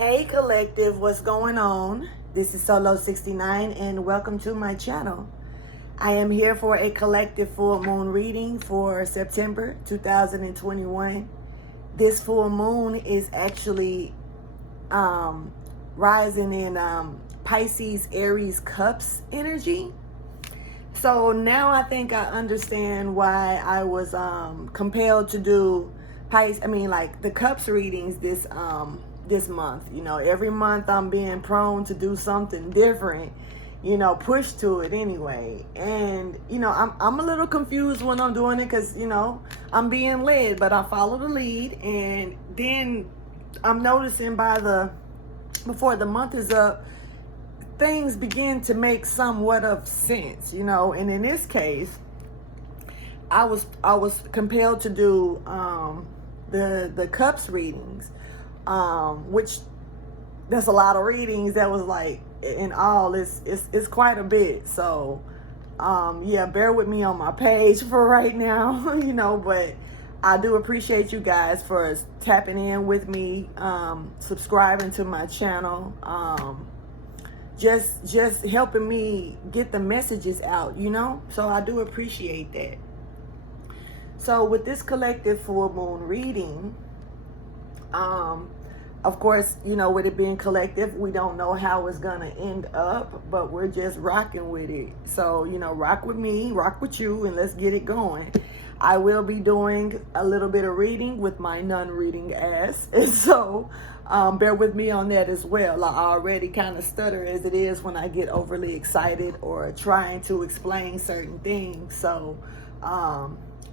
Hey collective, what's going on? This is Solo69 and welcome to my channel. I am here for a collective full moon reading for September 2021. This full moon is actually rising in Pisces, Aries, Cups energy. So now I think I understand why I was compelled to do the Cups readings this month. You know, every month I'm being prone to do something different, you know, push to it anyway. And, you know, I'm a little confused when I'm doing it because, you know, I'm being led, but I follow the lead. And then I'm noticing before the month is up, things begin to make somewhat of sense, you know. And in this case, I was compelled to do the Cups readings, which that's a lot of readings. That was like, in all, it's quite a bit. So yeah, bear with me on my page for right now, you know. But I do appreciate you guys for tapping in with me, subscribing to my channel, just helping me get the messages out, you know. So I do appreciate that. So with this collective full moon reading, of course, you know, with it being collective, we don't know how it's gonna end up, but we're just rocking with it. So, you know, rock with me, rock with you, and let's get it going. I will be doing a little bit of reading with my non-reading ass, and so bear with me on that as well. I already kind of stutter as it is when I get overly excited or trying to explain certain things. So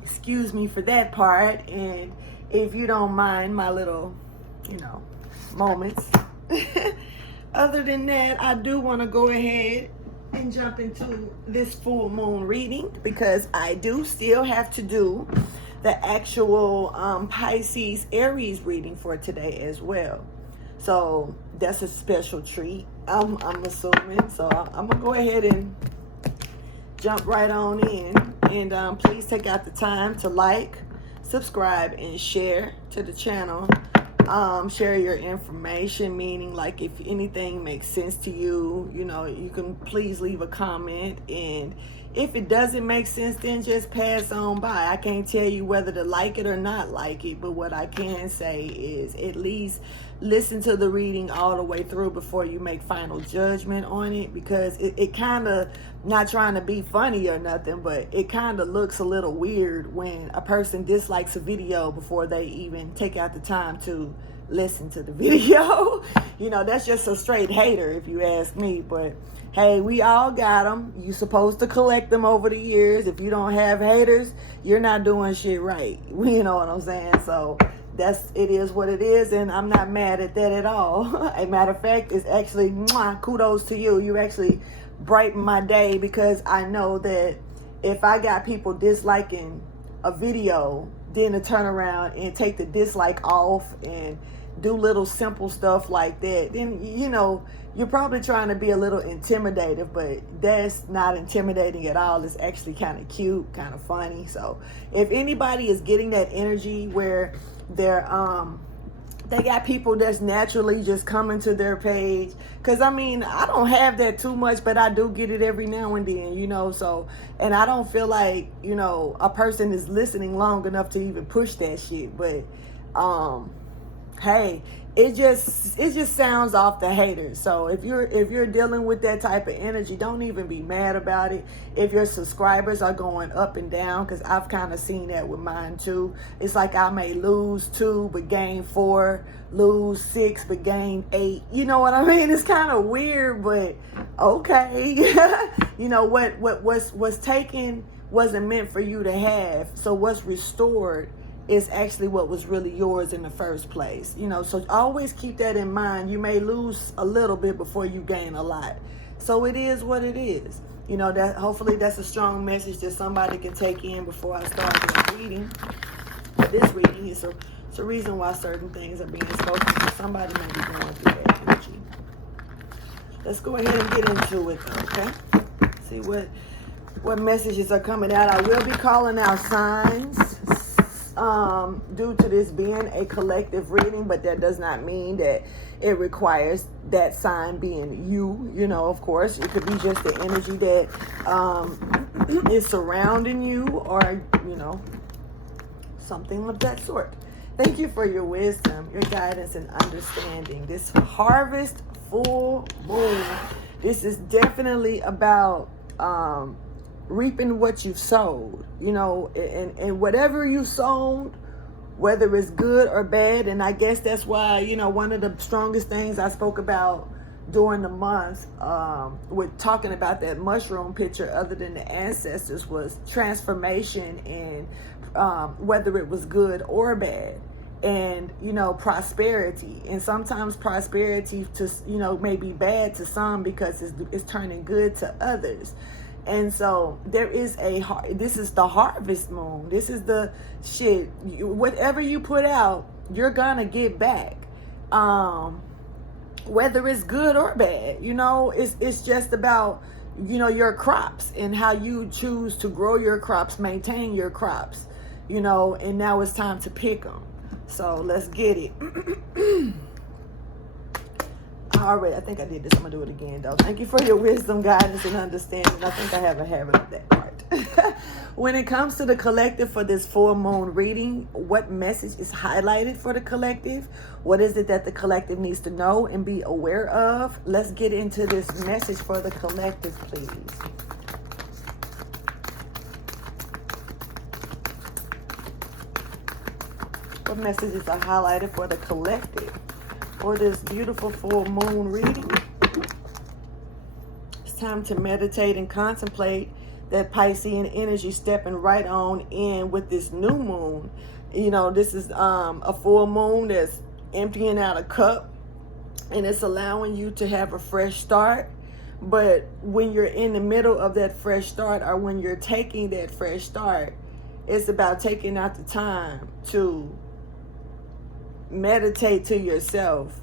excuse me for that part, and if you don't mind my little, you know, moments. Other than that, I do want to go ahead and jump into this full moon reading because I do still have to do the actual Pisces Aries reading for today as well. So that's a special treat, I'm assuming. So I'm gonna go ahead and jump right on in, and please take out the time to like, subscribe, and share to the channel. Share your information, meaning like if anything makes sense to you, you know, you can please leave a comment. And if it doesn't make sense, then just pass on by. I can't tell you whether to like it or not like it, but what I can say is at least listen to the reading all the way through before you make final judgment on it, because it kind of, not trying to be funny or nothing, but it kind of looks a little weird when a person dislikes a video before they even take out the time to listen to the video. You know, that's just a straight hater if you ask me. But hey, we all got them. You're supposed to collect them over the years. If you don't have haters, you're not doing shit right. You know what I'm saying? So it is what it is, and I'm not mad at that at all. A matter of fact, it's actually kudos to you. You actually brighten my day, because I know that if I got people disliking a video, then to turn around and take the dislike off and do little simple stuff like that, then, you know, you're probably trying to be a little intimidative, but that's not intimidating at all. It's actually kind of cute, kind of funny. So if anybody is getting that energy where they got people that's naturally just coming to their page, because I mean, I don't have that too much, but I do get it every now and then, you know. So, and I don't feel like, you know, a person is listening long enough to even push that shit. But hey, it just sounds off the haters. So if you're dealing with that type of energy, don't even be mad about it. If your subscribers are going up and down, because I've kind of seen that with mine too. It's like I may lose 2 but gain 4, lose 6 but gain 8. You know what I mean? It's kind of weird, but okay. You know, what's taken wasn't meant for you to have. So what's restored is actually what was really yours in the first place, you know. So always keep that in mind. You may lose a little bit before you gain a lot. So it is what it is, you know. That hopefully that's a strong message that somebody can take in before I start this reading. This reading is a reason why certain things are being spoken to. Somebody may be going through that energy. Let's go ahead and get into it, okay? See what messages are coming out. I will be calling out signs, due to this being a collective reading, but that does not mean that it requires that sign being you. You know, of course, it could be just the energy that is surrounding you, or, you know, something of that sort. Thank you for your wisdom, your guidance, and understanding. This harvest full moon, this is definitely about reaping what you've sowed, you know, and whatever you sowed, whether it's good or bad. And I guess that's why, you know, one of the strongest things I spoke about during the month with talking about that mushroom picture, other than the ancestors, was transformation, and whether it was good or bad, and, you know, prosperity. And sometimes prosperity to, you know, may be bad to some because it's turning good to others. And so there is this is the harvest moon. This is the shit. Whatever you put out, you're gonna get back. Whether it's good or bad, you know, it's just about, you know, your crops and how you choose to grow your crops, maintain your crops, you know, and now it's time to pick them. So let's get it. Alright, I think I did this. I'm going to do it again, though. Thank you for your wisdom, guidance, and understanding. I think I have a habit of that part. When it comes to the collective for this full moon reading, what message is highlighted for the collective? What is it that the collective needs to know and be aware of? Let's get into this message for the collective, please. What messages are highlighted for the collective for this beautiful full moon reading? It's time to meditate and contemplate that Piscean energy stepping right on in with this new moon. You know, this is a full moon that's emptying out a cup, and it's allowing you to have a fresh start. But when you're in the middle of that fresh start, or when you're taking that fresh start, it's about taking out the time to meditate to yourself,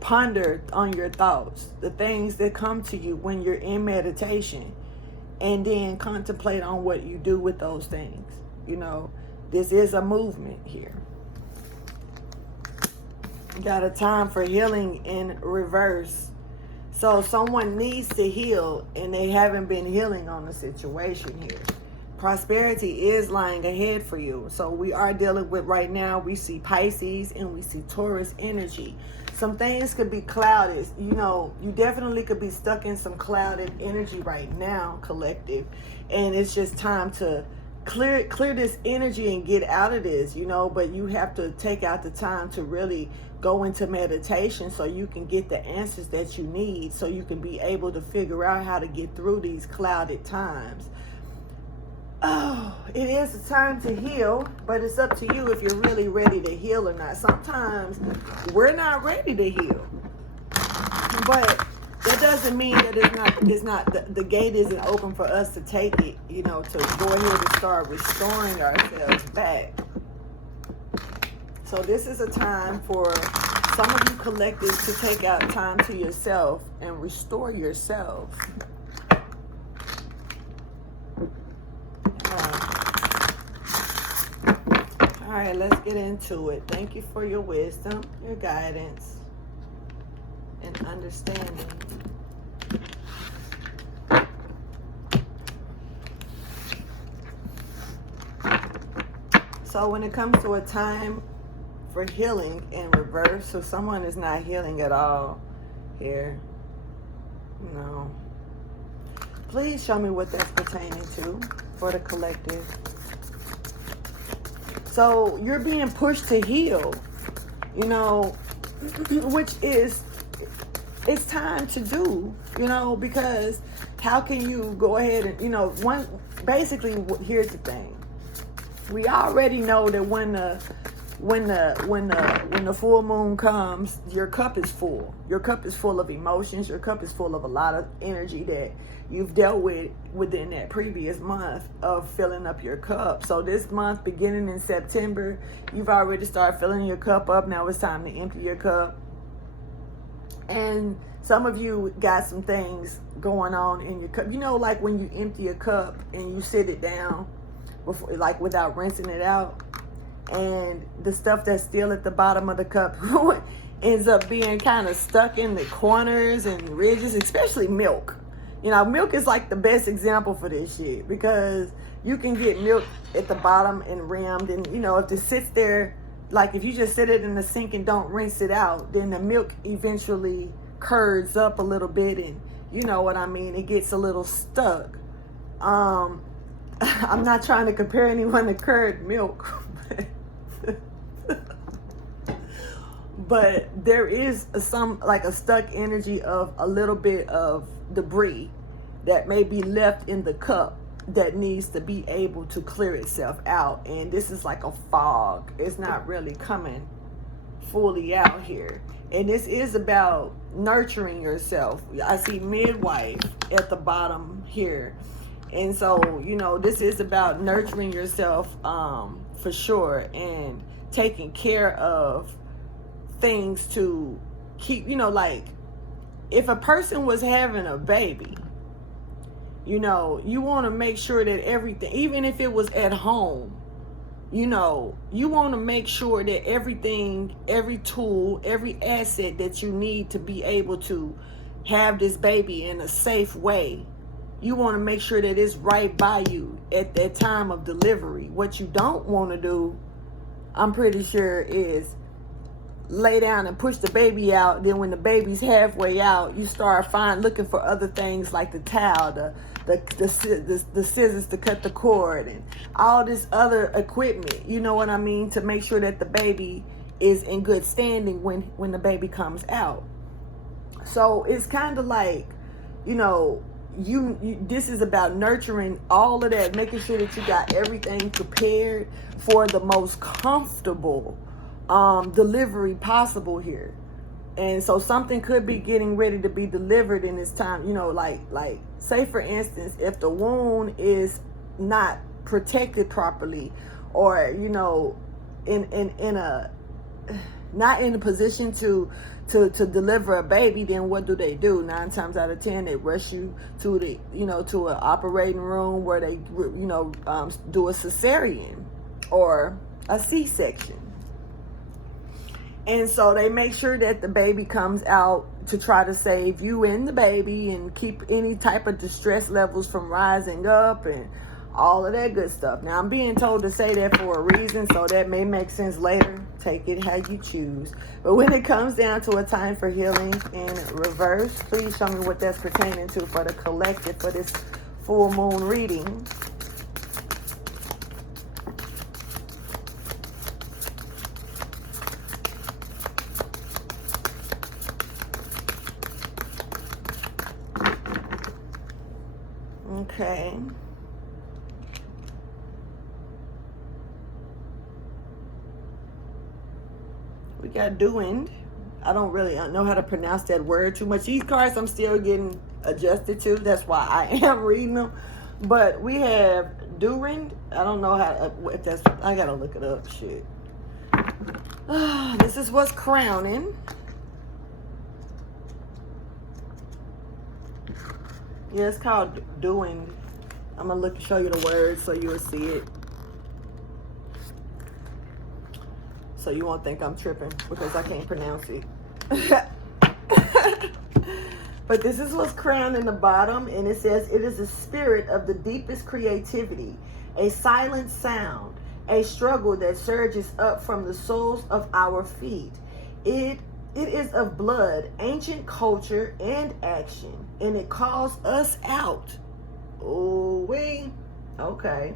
ponder on your thoughts, the things that come to you when you're in meditation, and then contemplate on what you do with those things. You know, this is a movement here. You got a time for healing in reverse. So someone needs to heal, and they haven't been healing on the situation here. Prosperity is lying ahead for you. So we are dealing with, right now, we see Pisces and we see Taurus energy. Some things could be clouded. You know, you definitely could be stuck in some clouded energy right now, collective. And it's just time to clear this energy and get out of this, you know. But you have to take out the time to really go into meditation so you can get the answers that you need, so you can be able to figure out how to get through these clouded times. Oh, it is a time to heal, but it's up to you if you're really ready to heal or not. Sometimes we're not ready to heal, but that doesn't mean that the gate isn't open for us to take it, you know, to go ahead and start restoring ourselves back. So this is a time for some of you collectives to take out time to yourself and restore yourself. All right, let's get into it. Thank you for your wisdom, your guidance, and understanding. So when it comes to a time for healing in reverse, so someone is not healing at all here. No. Please show me what that's pertaining to for the collective. So you're being pushed to heal, you know, which is, it's time to do, you know, because how can you go ahead and, you know, basically, here's the thing. We already know that when the full moon comes, your cup is full. Your cup is full of emotions. Your cup is full of a lot of energy that you've dealt with within that previous month of filling up your cup. So this month, beginning in September, you've already started filling your cup up. Now it's time to empty your cup. And some of you got some things going on in your cup. You know, like when you empty a cup and you sit it down before, like without rinsing it out, and the stuff that's still at the bottom of the cup ends up being kind of stuck in the corners and ridges, especially milk. You know, milk is like the best example for this shit, because you can get milk at the bottom and rimmed, and you know, if it sits there, like if you just sit it in the sink and don't rinse it out, then the milk eventually curds up a little bit, and you know what I mean, it gets a little stuck. I'm not trying to compare anyone to curd milk, but there is some, like a stuck energy of a little bit of debris that may be left in the cup that needs to be able to clear itself out. And this is like a fog. It's not really coming fully out here. And this is about nurturing yourself. I see midwife at the bottom here. And so, you know, this is about nurturing yourself for sure, and taking care of things to keep, you know, like if a person was having a baby, you know, you want to make sure that everything, even if it was at home, you know, you want to make sure that everything, every tool, every asset that you need to be able to have this baby in a safe way, you want to make sure that it's right by you at that time of delivery. What you don't want to do, I'm pretty sure, is lay down and push the baby out. Then when the baby's halfway out, you start looking for other things like the towel, the scissors to cut the cord, and all this other equipment, you know what I mean, to make sure that the baby is in good standing when the baby comes out. So it's kind of like, you know, you this is about nurturing all of that, making sure that you got everything prepared for the most comfortable delivery possible here. And so something could be getting ready to be delivered in this time, you know, like say for instance, if the wound is not protected properly, or you know, in a not in a position to deliver a baby, then what do? 9 times out of 10 they rush you to the, you know, to an operating room where they, you know, do a cesarean or a C-section. And so they make sure that the baby comes out to try to save you and the baby, and keep any type of distress levels from rising up and all of that good stuff. Now, I'm being told to say that for a reason, so that may make sense later. Take it how you choose. But when it comes down to a time for healing in reverse, please show me what that's pertaining to for the collective for this full moon reading. Okay. We got doing. I don't really know how to pronounce that word too much. These cards I'm still getting adjusted to. That's why I am reading them. But we have Durand. I don't know how, if that's, I gotta look it up. Shit. This is what's crowning. Yeah, it's called doing. I'm gonna show you the words so you'll see it. So you won't think I'm tripping because I can't pronounce it. But this is what's crowned in the bottom, and it says, it is a spirit of the deepest creativity, a silent sound, a struggle that surges up from the soles of our feet. It is of blood, ancient culture, and action, and it calls us out. Oh, okay.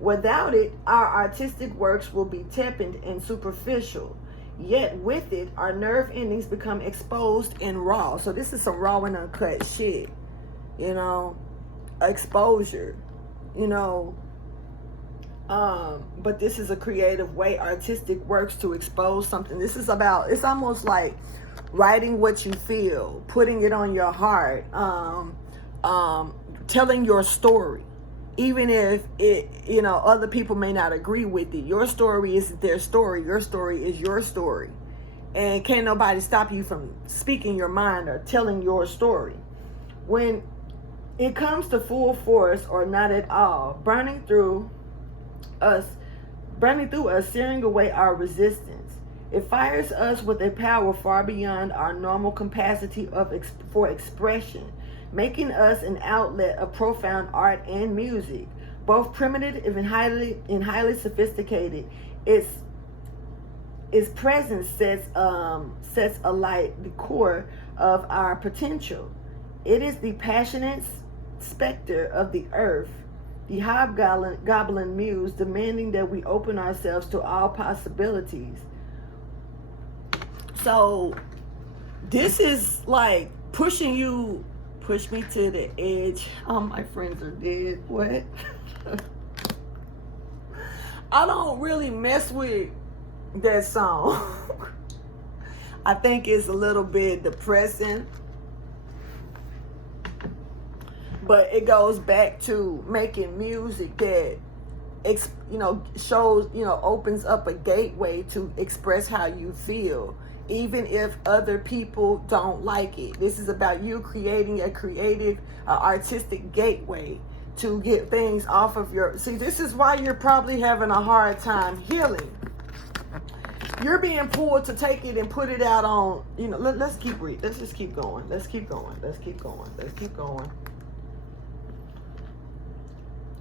Without it, our artistic works will be tepid and superficial. Yet with it, our nerve endings become exposed and raw. So this is some raw and uncut shit, you know, exposure, you know. But this is a creative way, artistic works to expose something. This is about, it's almost like writing what you feel, putting it on your heart, telling your story. Even if it, you know, other people may not agree with it, your story isn't their story. Your story is your story. And can't nobody stop you from speaking your mind or telling your story. When it comes to full force or not at all, burning through us burning through us, searing away our resistance. It fires us with a power far beyond our normal capacity for expression, making us an outlet of profound art and music, both primitive and highly sophisticated. Its presence sets alight the core of our potential. It is the passionate specter of the earth, the hobgoblin muse, demanding that we open ourselves to all possibilities. So this is like push me to the edge. All my friends are dead. What? I don't really mess with that song. I think it's a little bit depressing. But it goes back to making music that, shows, opens up a gateway to express how you feel, even if other people don't like it. This is about you creating a creative, artistic gateway to get things off of your... See, this is why you're probably having a hard time healing. You're being pulled to take it and put it out on, let's just keep going. Let's keep going.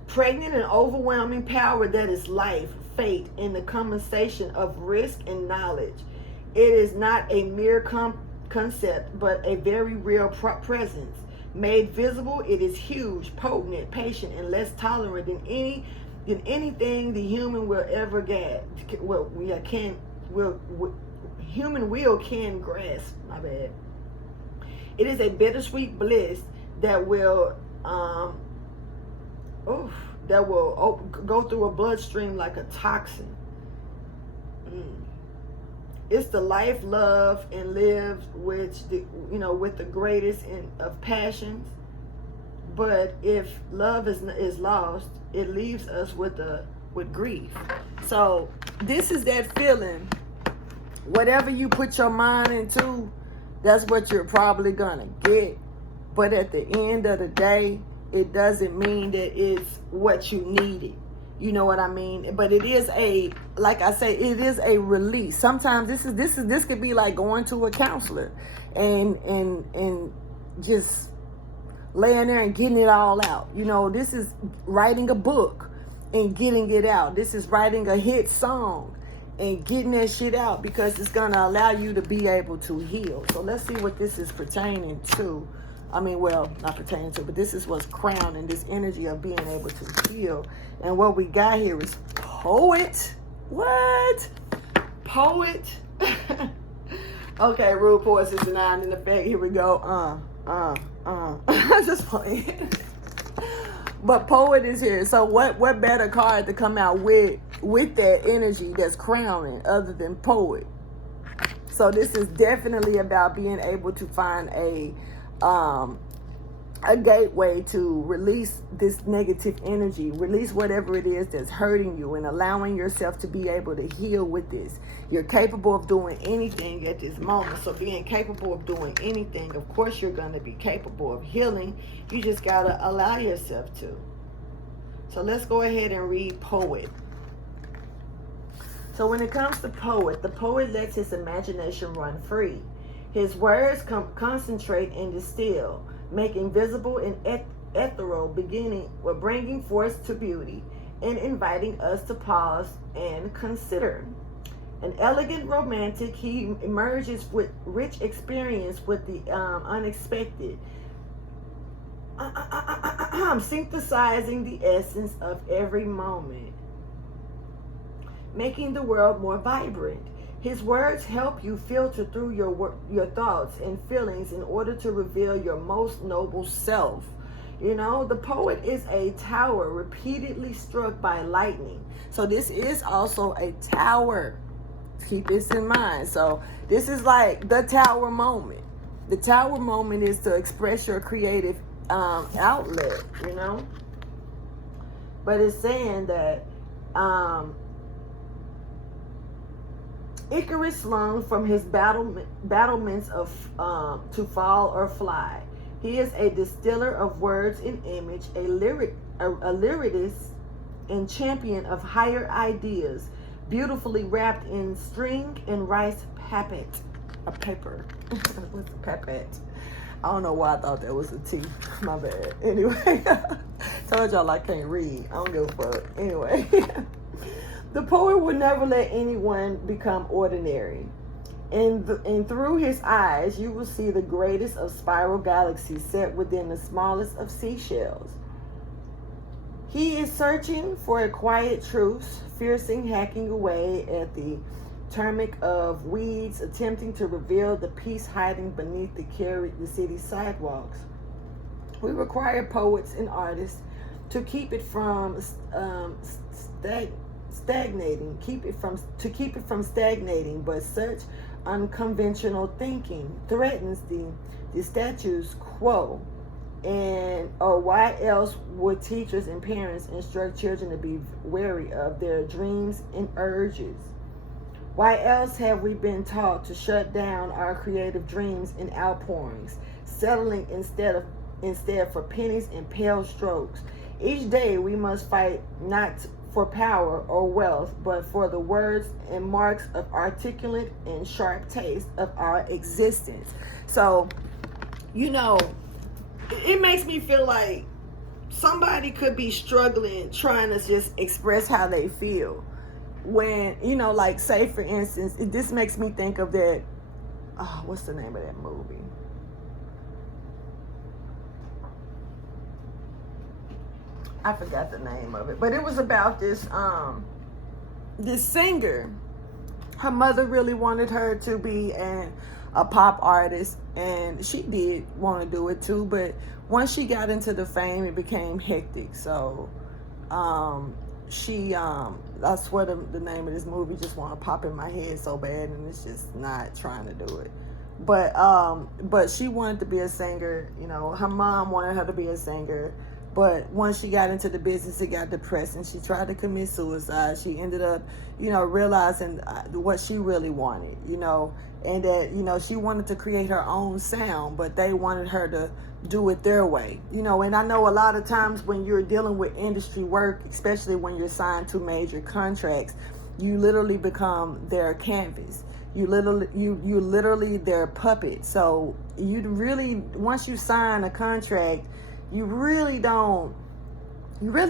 Pregnant and overwhelming power that is life, fate, and the combination of risk and knowledge. It is not a mere concept, but a very real presence. Made visible, it is huge, potent, patient, and less tolerant than anything the human will ever get. Human will can grasp. My bad. It is a bittersweet bliss that will go through a bloodstream like a toxin. It's the life, love, and live with the greatest of passions. But if love is lost, it leaves us with grief. So this is that feeling. Whatever you put your mind into, that's what you're probably gonna get. But at the end of the day, it doesn't mean that it's what you needed. You know what I mean? But it is like I say, it is a release. Sometimes this could be like going to a counselor and just laying there and getting it all out. This is writing a book and getting it out. This is writing a hit song and getting that shit out, because it's gonna allow you to be able to heal. So let's see what this is pertaining to. Not pertaining to, but this is what's crowning this energy of being able to heal. And what we got here is poet. What? Poet? Okay, rude poets is denied in effect. Here we go. Just playing. But poet is here. So what better card to come out with that energy that's crowning other than poet? So this is definitely about being able to find a gateway to release this negative energy, release whatever it is that's hurting you, and allowing yourself to be able to heal with this. You're capable of doing anything at this moment. So being capable of doing anything, of course you're going to be capable of healing. You just got to allow yourself to. So let's go ahead and read poet. So when it comes to poet, the poet lets his imagination run free. His words concentrate and distill, making visible and ethereal, beginning with bringing forth to beauty and inviting us to pause and consider. An elegant romantic, he emerges with rich experience with the unexpected, synthesizing the essence of every moment, making the world more vibrant. His words help you filter through your thoughts and feelings in order to reveal your most noble self. The poet is a tower repeatedly struck by lightning. So this is also a tower. Keep this in mind. So this is like the tower moment. The tower moment is to express your creative outlet, But it's saying that Icarus slung from his battlements to fall or fly. He is a distiller of words and image, a lyricist and champion of higher ideas, beautifully wrapped in string and rice paper. What's a papet? I don't know why I thought that was a T. My bad. Anyway, told y'all I can't read. I don't give a fuck. Anyway, the poet would never let anyone become ordinary. And through his eyes, you will see the greatest of spiral galaxies set within the smallest of seashells. He is searching for a quiet truce, fiercely hacking away at the turmeric of weeds, attempting to reveal the peace hiding beneath the city's sidewalks. We require poets and artists to keep it from stagnating, keep it from stagnating, but such unconventional thinking threatens the status quo. And or why else would teachers and parents instruct children to be wary of their dreams and urges? Why else have we been taught to shut down our creative dreams and outpourings, settling instead for pennies and pale strokes? Each day we must fight not for power or wealth, but for the words and marks of articulate and sharp taste of our existence. So, you know, it makes me feel like somebody could be struggling trying to just express how they feel. When, you know, like, say for instance, this makes me think of that, what's the name of that movie? I forgot the name of it, but it was about this singer. Her mother really wanted her to be a pop artist, and she did want to do it too, but once she got into the fame, it became hectic. So I swear the name of this movie just want to pop in my head so bad, and it's just not trying to do it. But she wanted to be a singer. You know, her mom wanted her to be a singer. But once she got into the business, it got depressing. She tried to commit suicide. She ended up, you know, realizing what she really wanted, you know, and that, you know, she wanted to create her own sound, but they wanted her to do it their way, you know. And I know a lot of times when you're dealing with industry work, especially when you're signed to major contracts, you literally become their canvas. You literally their puppet. So you really, once you sign a contract, you really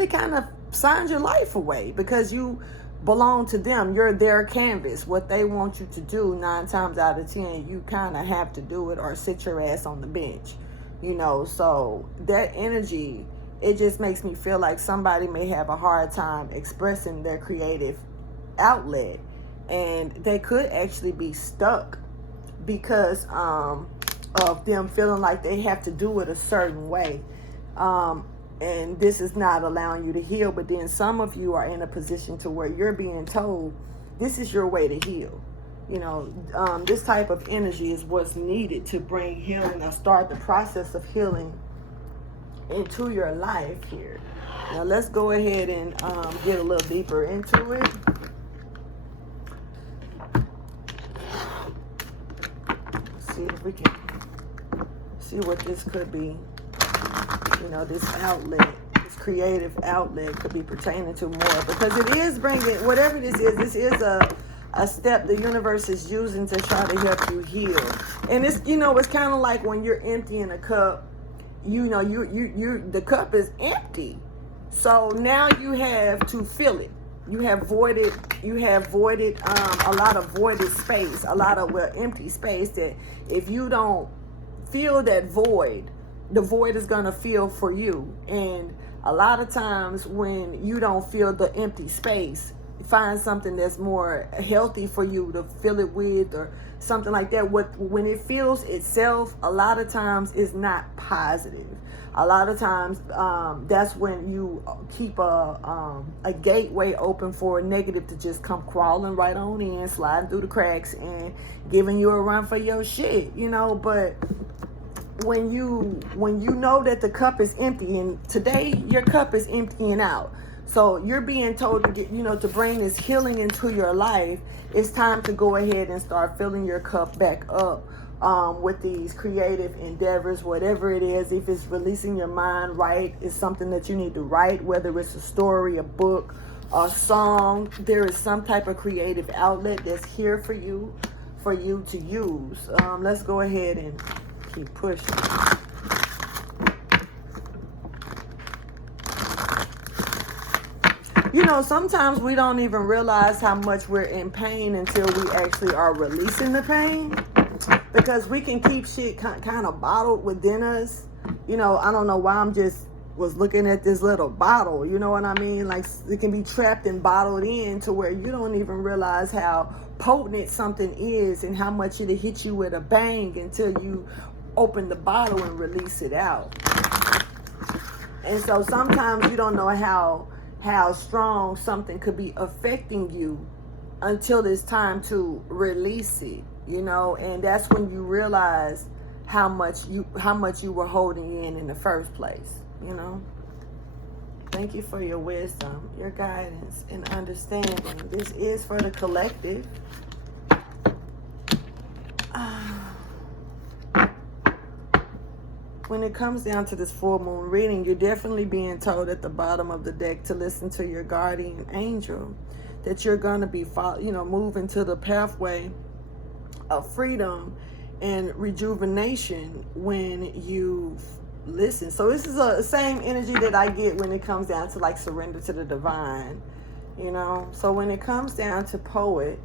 kind of signed your life away, because you belong to them. You're their canvas. What they want you to do, 9 times out of 10, you kind of have to do it or sit your ass on the bench, you know. So that energy, it just makes me feel like somebody may have a hard time expressing their creative outlet, and they could actually be stuck because of them feeling like they have to do it a certain way. And this is not allowing you to heal. But then some of you are in a position to where you're being told this is your way to heal. You know, this type of energy is what's needed to bring healing or start the process of healing into your life here. Now let's go ahead and get a little deeper into it. See if we can see what this could be. You know, this outlet, this creative outlet could be pertaining to more, because it is bringing, whatever this is a step the universe is using to try to help you heal. And it's, you know, it's kind of like when you're emptying a cup, you know, the cup is empty. So now you have to fill it. You have voided a lot of voided space, a lot of empty space that if you don't fill that void, the void is going to fill for you. And a lot of times when you don't feel the empty space, find something that's more healthy for you to fill it with, or something like that. When it feels itself, a lot of times is not positive. A lot of times that's when you keep a gateway open for a negative to just come crawling right on in, sliding through the cracks and giving you a run for your shit, you know. But when you know that the cup is empty, and today your cup is emptying out, so you're being told to get, you know, to bring this healing into your life, it's time to go ahead and start filling your cup back up with these creative endeavors, whatever it is. If it's releasing your mind, write is something that you need to write, whether it's a story, a book, a song. There is some type of creative outlet that's here for you to use. Let's go ahead and keep pushing. You know, sometimes we don't even realize how much we're in pain until we actually are releasing the pain, because we can keep shit kind of bottled within us. You know, I don't know why I'm just was looking at this little bottle, you know what I mean? Like, it can be trapped and bottled in to where you don't even realize how potent something is and how much it'll hit you with a bang until you open the bottle and release it out. And so sometimes you don't know how strong something could be affecting you until it's time to release it, you know, and that's when you realize how much you were holding in the first place, you know. Thank you for your wisdom, your guidance, and understanding. This is for the collective. When it comes down to this full moon reading, you're definitely being told at the bottom of the deck to listen to your guardian angel, that you're going to be, moving to the pathway of freedom and rejuvenation when you listen. So this is the same energy that I get when it comes down to like surrender to the divine, you know. So when it comes down to poet,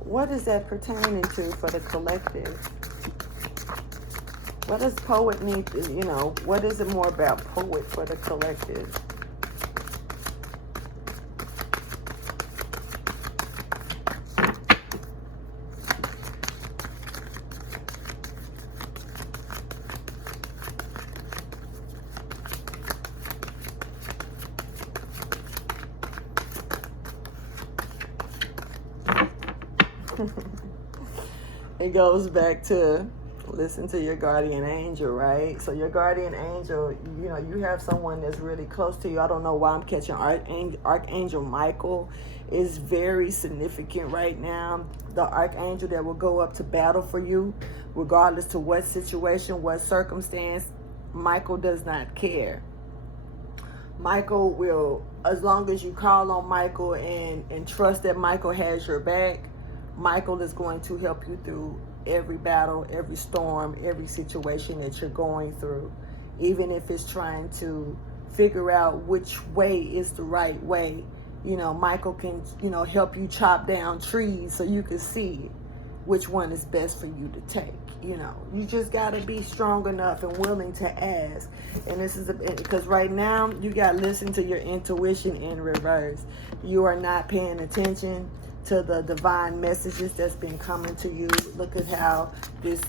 what is that pertaining to for the collective? What does poet need to, you know, what is it more about poet for the collective? It goes back to listen to your guardian angel, right? So your guardian angel, you know, you have someone that's really close to you. I don't know why I'm catching Archangel Michael is very significant right now. The archangel that will go up to battle for you, regardless to what situation, what circumstance. Michael does not care. Michael will, as long as you call on Michael and trust that Michael has your back, Michael is going to help you through every battle, every storm, every situation that you're going through. Even if it's trying to figure out which way is the right way, you know, Michael can, you know, help you chop down trees so you can see which one is best for you to take. You know, you just got to be strong enough and willing to ask. And this is because right now you got to listen to your intuition in reverse. You are not paying attention to the divine messages that's been coming to you. Look at how this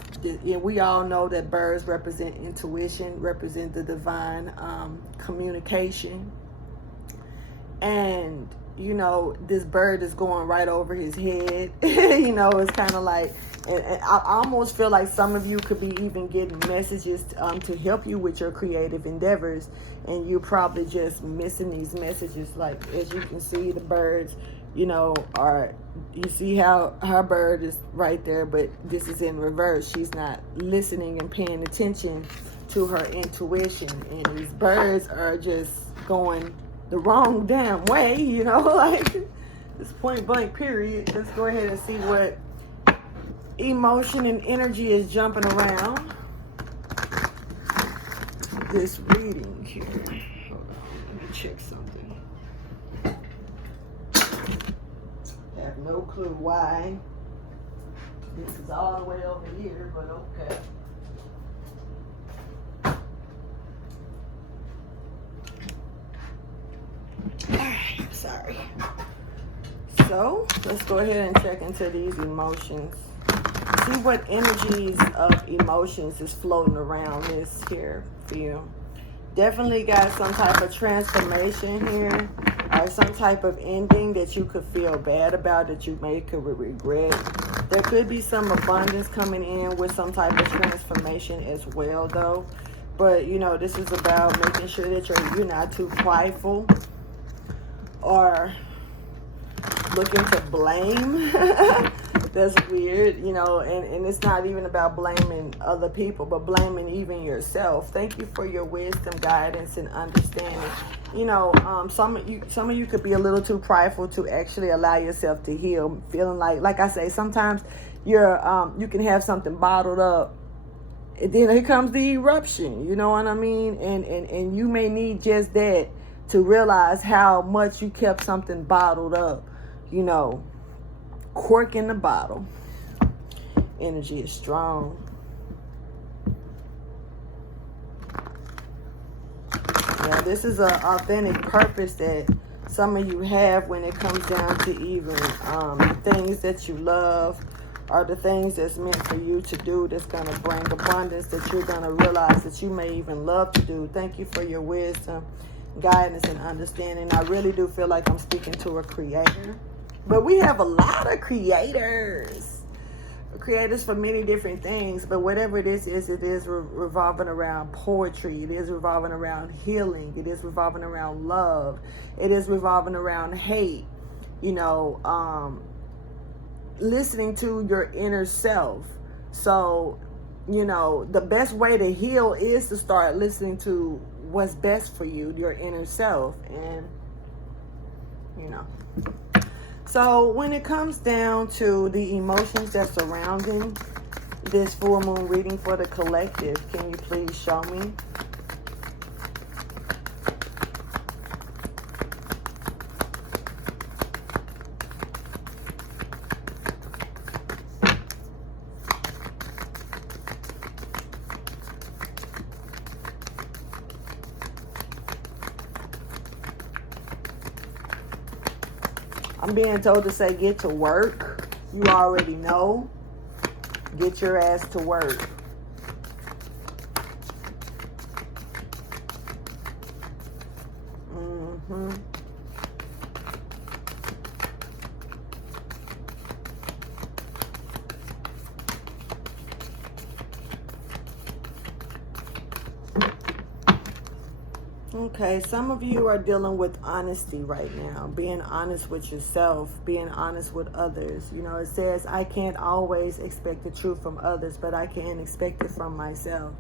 we all know that birds represent intuition, represent the divine communication. And, you know, this bird is going right over his head. You know, it's kind of like, and I almost feel like some of you could be even getting messages to help you with your creative endeavors. And you're probably just missing these messages. Like, as you can see, the birds, you know, you see how her bird is right there, but this is in reverse. She's not listening and paying attention to her intuition. And these birds are just going the wrong damn way, you know, like this point blank period. Let's go ahead and see what emotion and energy is jumping around this reading here. Hold on, let me check something. Have no clue why this is all the way over here, but okay. Alright, sorry. So let's go ahead and check into these emotions. See what energies of emotions is floating around this here for you. Definitely got some type of transformation here, or some type of ending that you could feel bad about, that you may could regret. There could be some abundance coming in with some type of transformation as well, though. But, you know, this is about making sure that you're not too prideful or looking to blame That's weird, and it's not even about blaming other people, but blaming even yourself. Thank you for your wisdom, guidance, and understanding. Some of you could be a little too prideful to actually allow yourself to heal, feeling like I say, sometimes you can have something bottled up, and then here comes the eruption, you know what I mean? And you may need just that to realize how much you kept something bottled up, cork in the bottle. Energy is strong. Now, this is an authentic purpose that some of you have when it comes down to even the things that you love, are the things that's meant for you to do, that's going to bring abundance, that you're going to realize that you may even love to do. Thank you for your wisdom, guidance, and understanding. I really do feel like I'm speaking to a creator. But we have a lot of creators for many different things. But whatever it is revolving around poetry. It is revolving around healing. It is revolving around love. It is revolving around hate. Listening to your inner self. So, the best way to heal is to start listening to what's best for you, your inner self. And, so when it comes down to the emotions that's surrounding this full moon reading for the collective, can you please show me? I'm being told to say get to work. You already know. Get your ass to work. Okay, some of you are dealing with honesty right now, being honest with yourself, being honest with others. It says, I can't always expect the truth from others, but I can expect it from myself.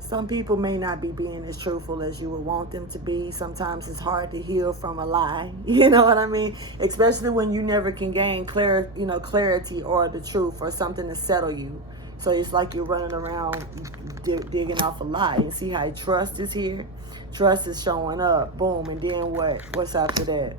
Some people may not be being as truthful as you would want them to be. Sometimes it's hard to heal from a lie. You know what I mean? Especially when you never can gain clarity or the truth or something to settle you. So it's like you're running around digging off a lie. You see how trust is here? Trust is showing up. Boom. And then what? What's after that?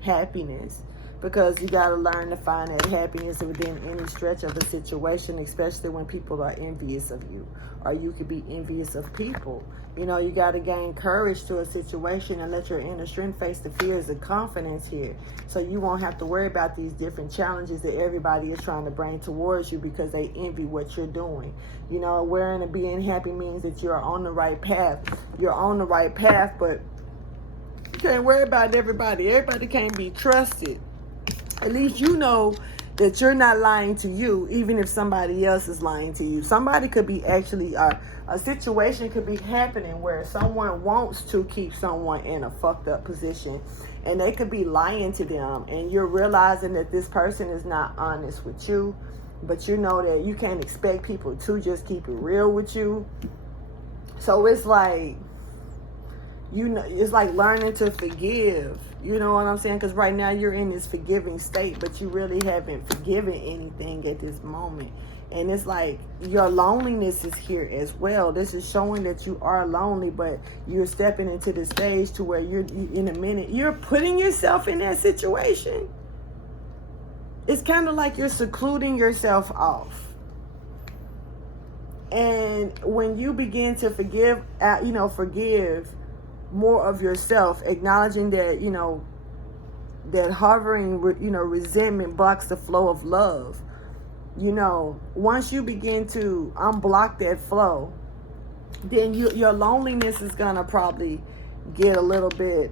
Happiness. Because you got to learn to find that happiness within any stretch of a situation, especially when people are envious of you. Or you could be envious of people. You got to gain courage to a situation and let your inner strength face the fears and confidence here. So you won't have to worry about these different challenges that everybody is trying to bring towards you because they envy what you're doing. Wearing and being happy means that you're on the right path. You're on the right path, but you can't worry about everybody. Everybody can't be trusted. At least you know that you're not lying to you, even if somebody else is lying to you. Somebody could be actually, a situation could be happening where someone wants to keep someone in a fucked up position, and they could be lying to them, and you're realizing that this person is not honest with you, but you know that you can't expect people to just keep it real with you. So it's like, it's like learning to forgive. You know what I'm saying? Because right now you're in this forgiving state, but you really haven't forgiven anything at this moment. And it's like your loneliness is here as well. This is showing that you are lonely, but you're stepping into the stage to where you're in a minute, you're putting yourself in that situation. It's kind of like you're secluding yourself off. And when you begin to forgive more of yourself, acknowledging that, that hovering, resentment blocks the flow of love. Once you begin to unblock that flow, then your loneliness is going to probably get a little bit,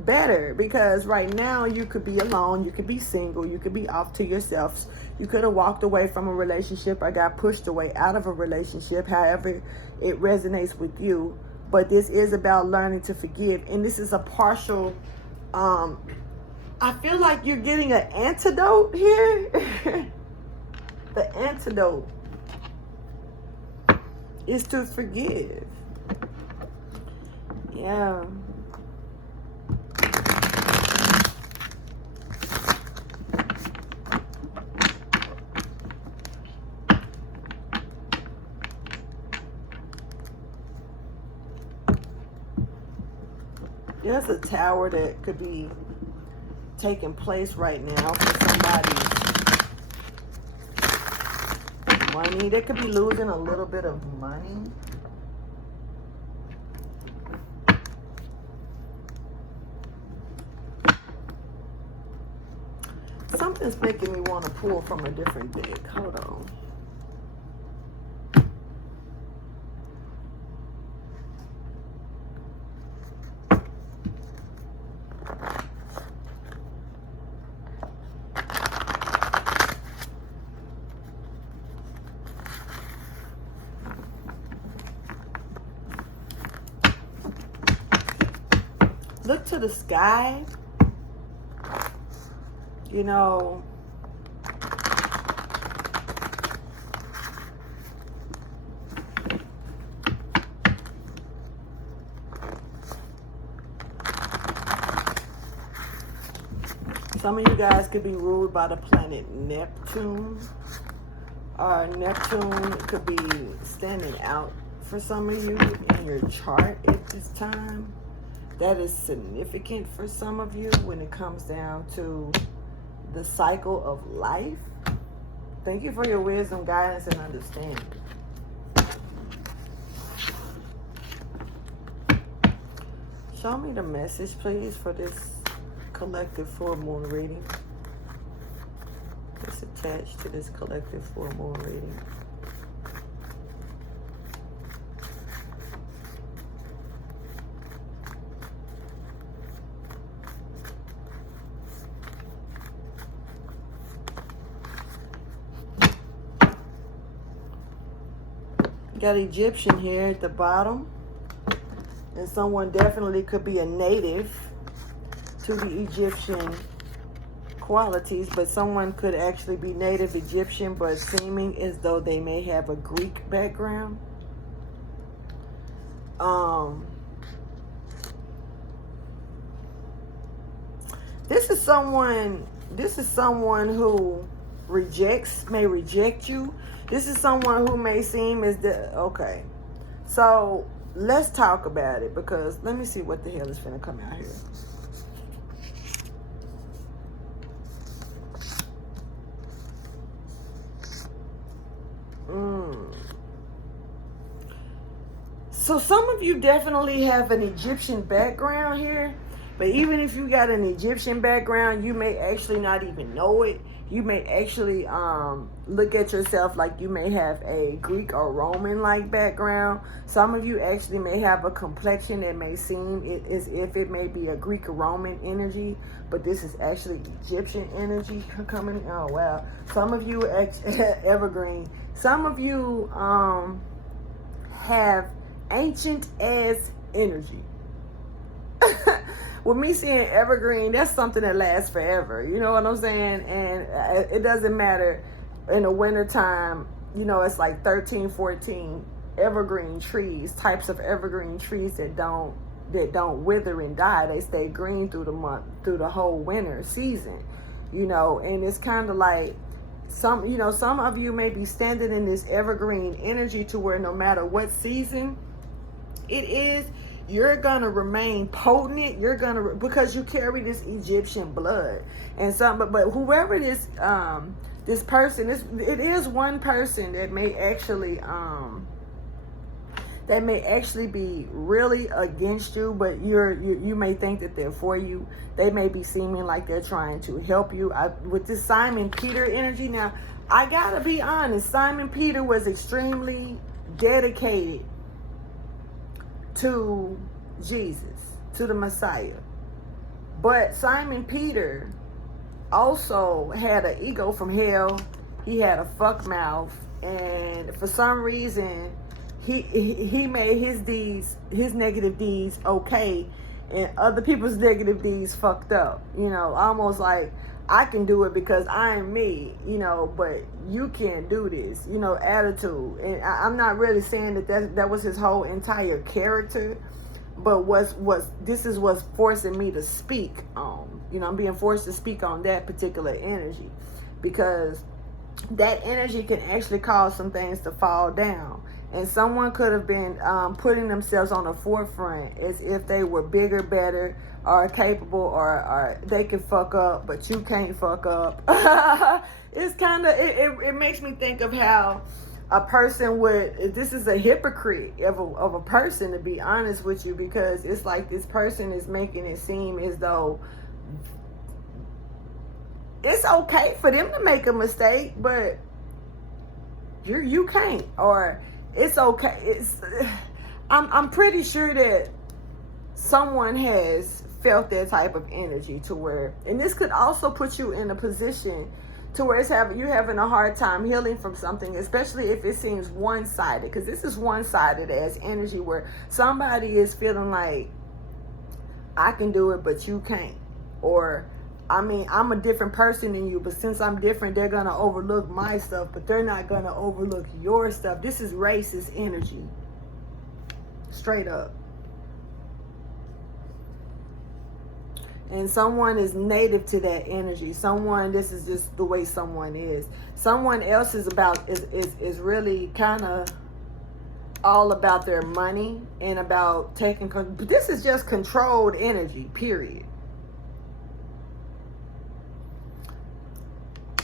better. Because right now you could be alone, you could be single, you could be off to yourself. You could have walked away from a relationship or got pushed away out of a relationship, however it resonates with you. But this is about learning to forgive. And this is a partial I feel like you're getting an antidote here. The antidote is to forgive. Yeah. There's a tower that could be taking place right now for somebody's money. They could be losing a little bit of money. Something's making me want to pull from a different deck. Hold on. Look to the sky. You know, some of you guys could be ruled by the planet Neptune. Neptune could be standing out for some of you in your chart at this time. That is significant for some of you when it comes down to the cycle of life. Thank you for your wisdom, guidance, and understanding. Show me the message, please, for this collective full moon reading. It's attached to this collective full moon reading. Got Egyptian here at the bottom. And someone definitely could be a native to the Egyptian qualities, but someone could actually be native Egyptian, but seeming as though they may have a Greek background. This is someone who may reject you. This is someone who may seem as okay. So let's talk about it, because let me see what the hell is finna come out here. So some of you definitely have an Egyptian background here, but even if you got an Egyptian background, you may actually not even know it. You may actually look at yourself like you may have a Greek or Roman-like background. Some of you actually may have a complexion that may seem as if it may be a Greek or Roman energy, but this is actually Egyptian energy coming. Oh, wow. Some of you, evergreen. Some of you have ancient as energy. With me seeing evergreen, that's something that lasts forever. You know what I'm saying? And it doesn't matter in the wintertime. You know, it's like 13, 14 evergreen trees, types of evergreen trees that don't wither and die. They stay green through the whole winter season. You know, and it's kind of like some of you may be standing in this evergreen energy to where no matter what season it is, you're gonna remain potent. You're gonna, because you carry this Egyptian blood, and but whoever this person is, it is one person that may actually be really against you, but you may think that they're for you. They may be seeming like they're trying to help you. With this Simon Peter energy, now I gotta be honest. Simon Peter was extremely dedicated to Jesus, to the Messiah. But Simon Peter also had an ego from hell. He had a fuck mouth, and for some reason he made his negative deeds okay, and other people's negative deeds fucked up. You know, almost like I can do it because I am me, you know, but you can't do this, you know, attitude. And I'm not really saying that was his whole entire character, but this is what's forcing me to speak on. You know, I'm being forced to speak on that particular energy, because that energy can actually cause some things to fall down. And someone could have been putting themselves on the forefront as if they were bigger, better, or capable, or they can fuck up, but you can't fuck up. It's kind of, it makes me think of how a person would, this is a hypocrite of a person, to be honest with you, because it's like this person is making it seem as though it's okay for them to make a mistake, but you can't, or it's okay. I'm pretty sure that someone has felt that type of energy to where, and this could also put you in a position to where you're having a hard time healing from something, especially if it seems one-sided, because this is one-sided as energy where somebody is feeling like, I can do it, but you can't. Or, I mean, I'm a different person than you, but since I'm different, they're going to overlook my stuff, but they're not going to overlook your stuff. This is racist energy. Straight up. And someone is native to that energy. Someone, this is just the way someone is. Someone else is really kind of all about their money and about taking control. But this is just controlled energy, period.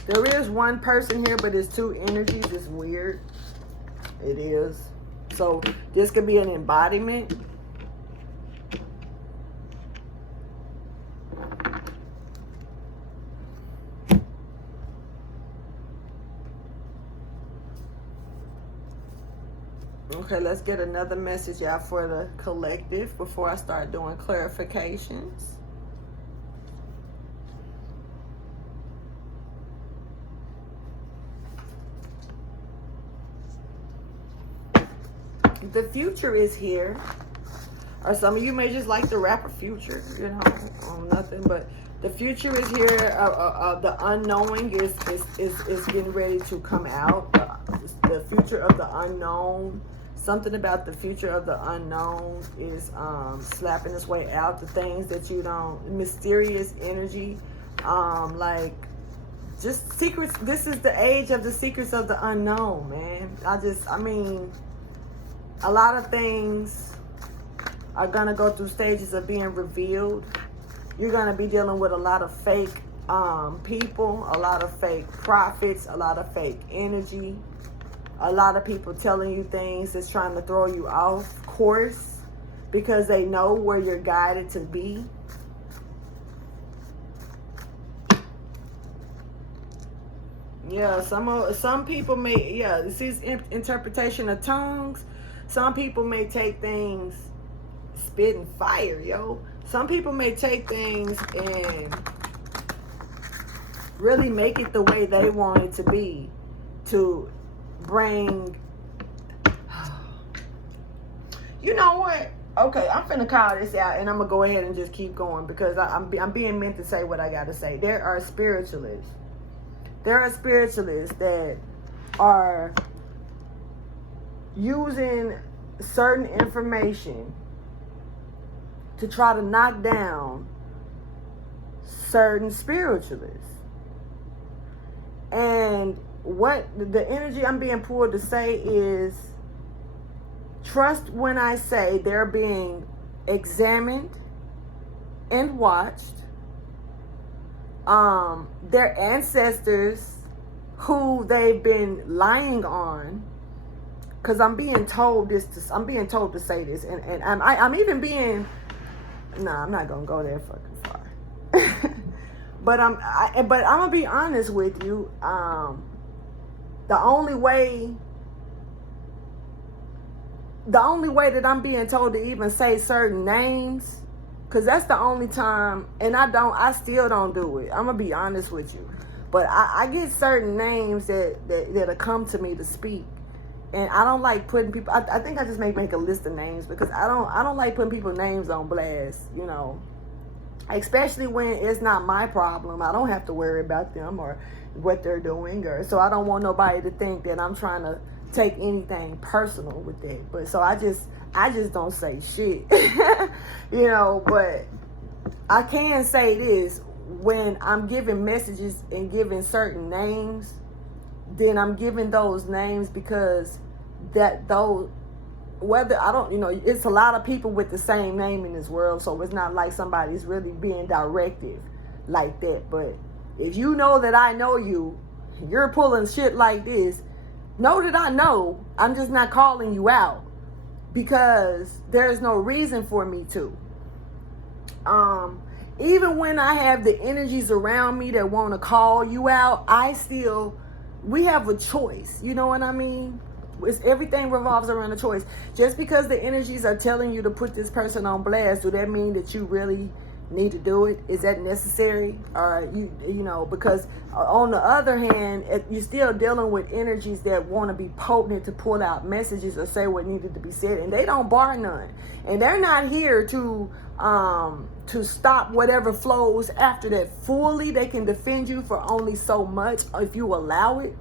There is one person here, but it's two energies. It's weird. It is. So this could be an embodiment. Okay, let's get another message out for the collective before I start doing clarifications. The future is here. Or some of you may just like the rapper Future, you know, nothing, but the future is here. The unknowing is getting ready to come out. The future of the unknown. Something about the future of the unknown is slapping its way out. The things that you don't, mysterious energy, like just secrets. This is the age of the secrets of the unknown, man. I mean, a lot of things are gonna go through stages of being revealed. You're gonna be dealing with a lot of fake people, a lot of fake prophets, a lot of fake energy. A lot of people telling you things that's trying to throw you off course because they know where you're guided to be. Yeah, some people may, yeah, this is interpretation of tongues. Some people may take things, spitting fire, yo. Some people may take things and really make it the way they want it to be, to bring, you know what? Okay, I'm finna call this out, and I'm gonna go ahead and just keep going because I'm being meant to say what I gotta say. There are spiritualists. There are spiritualists that are using certain information to try to knock down certain spiritualists. And what the energy I'm being pulled to say is, trust when I say they're being examined and watched. Their ancestors who they've been lying on, because I'm being told to say this, and I'm even being, I'm not gonna go there fucking far. But I'm gonna be honest with you. The only way that I'm being told to even say certain names, because that's the only time, and I still don't do it. I'm gonna be honest with you. But I get certain names that'll come to me to speak. And I don't like putting people, I think I just make a list of names, because I don't like putting people's names on blast, you know, especially when it's not my problem. I don't have to worry about them or what they're doing, or so I don't want nobody to think that I'm trying to take anything personal with that. But so I just don't say shit. You know, but I can say this: when I'm giving messages and giving certain names, then I'm giving those names because that those, whether I don't, you know, it's a lot of people with the same name in this world, so it's not like somebody's really being directive like that. But if you know that I know you, you're pulling shit like this, know that I know. I'm just not calling you out because there's no reason for me to. Even when I have the energies around me that want to call you out, we have a choice. You know what I mean? Everything revolves around a choice. Just because the energies are telling you to put this person on blast, do that mean that you really need to do it? Is that necessary? Or you know, because on the other hand, you're still dealing with energies that want to be potent to pull out messages or say what needed to be said, and they don't bar none. And they're not here to stop whatever flows after that fully. They can defend you for only so much if you allow it.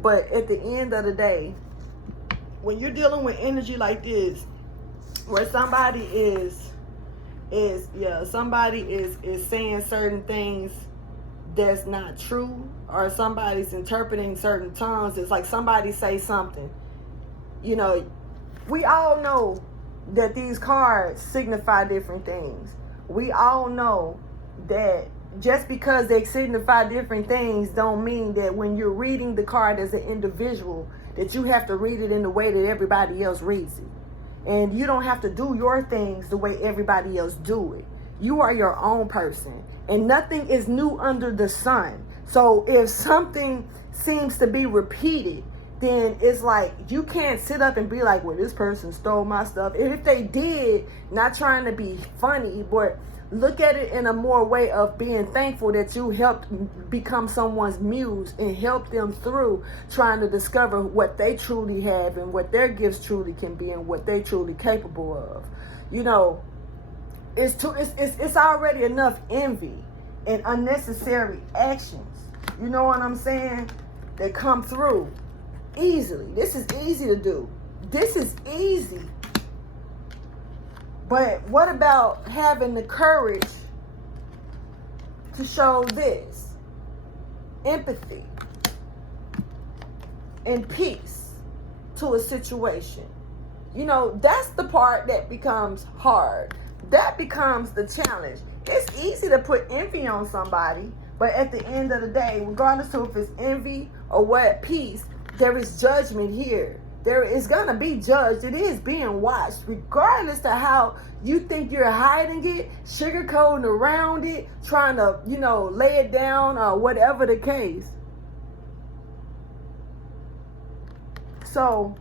But at the end of the day, when you're dealing with energy like this, where somebody is saying certain things that's not true, or somebody's interpreting certain tongues, it's like somebody say something, you know, we all know that these cards signify different things. We all know that just because they signify different things don't mean that when you're reading the card as an individual that you have to read it in the way that everybody else reads it. And you don't have to do your things the way everybody else do it. You are your own person, and nothing is new under the sun. So if something seems to be repeated, then it's like you can't sit up and be like, well, this person stole my stuff. If they did, not trying to be funny, but look at it in a more way of being thankful that you helped become someone's muse and help them through trying to discover what they truly have and what their gifts truly can be and what they truly capable of. You know, it's already enough envy and unnecessary actions, you know what I'm saying, that come through easily. This is easy to do. This is easy. But what about having the courage to show this? Empathy and peace to a situation. You know, that's the part that becomes hard. That becomes the challenge. It's easy to put envy on somebody, but at the end of the day, regardless of if it's envy or what, peace, there is judgment here. There is going to be judged. It is being watched, regardless to how you think you're hiding it, sugarcoating around it, trying to, you know, lay it down or whatever the case. So,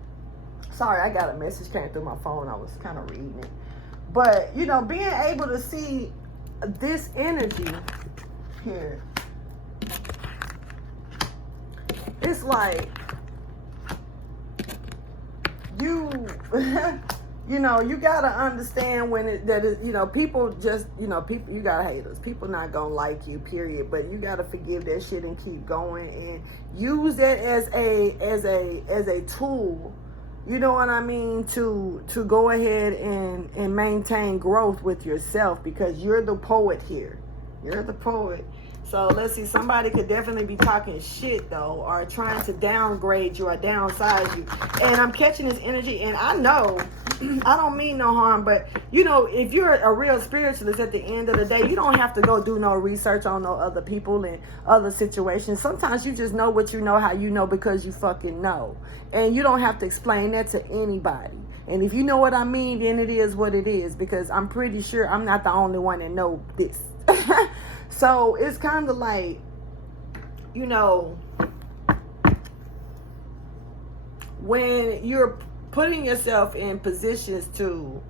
sorry, I got a message came through my phone. I was kind of reading it. But, you know, being able to see this energy here, it's like, you know, you gotta understand when you know, people just, you know, people, you got haters. People not gonna like you, period. But you gotta forgive that shit and keep going and use that as a tool. You know what I mean? To go ahead and maintain growth with yourself, because you're the poet here. You're the poet. So let's see, somebody could definitely be talking shit though, or trying to downgrade you or downsize you. And I'm catching this energy, and I know, I don't mean no harm, but you know, if you're a real spiritualist at the end of the day, you don't have to go do no research on no other people and other situations. Sometimes you just know what you know, how you know, because you fucking know. And you don't have to explain that to anybody. And if you know what I mean, then it is what it is, because I'm pretty sure I'm not the only one that know this. So it's kind of like, you know, when you're putting yourself in positions to,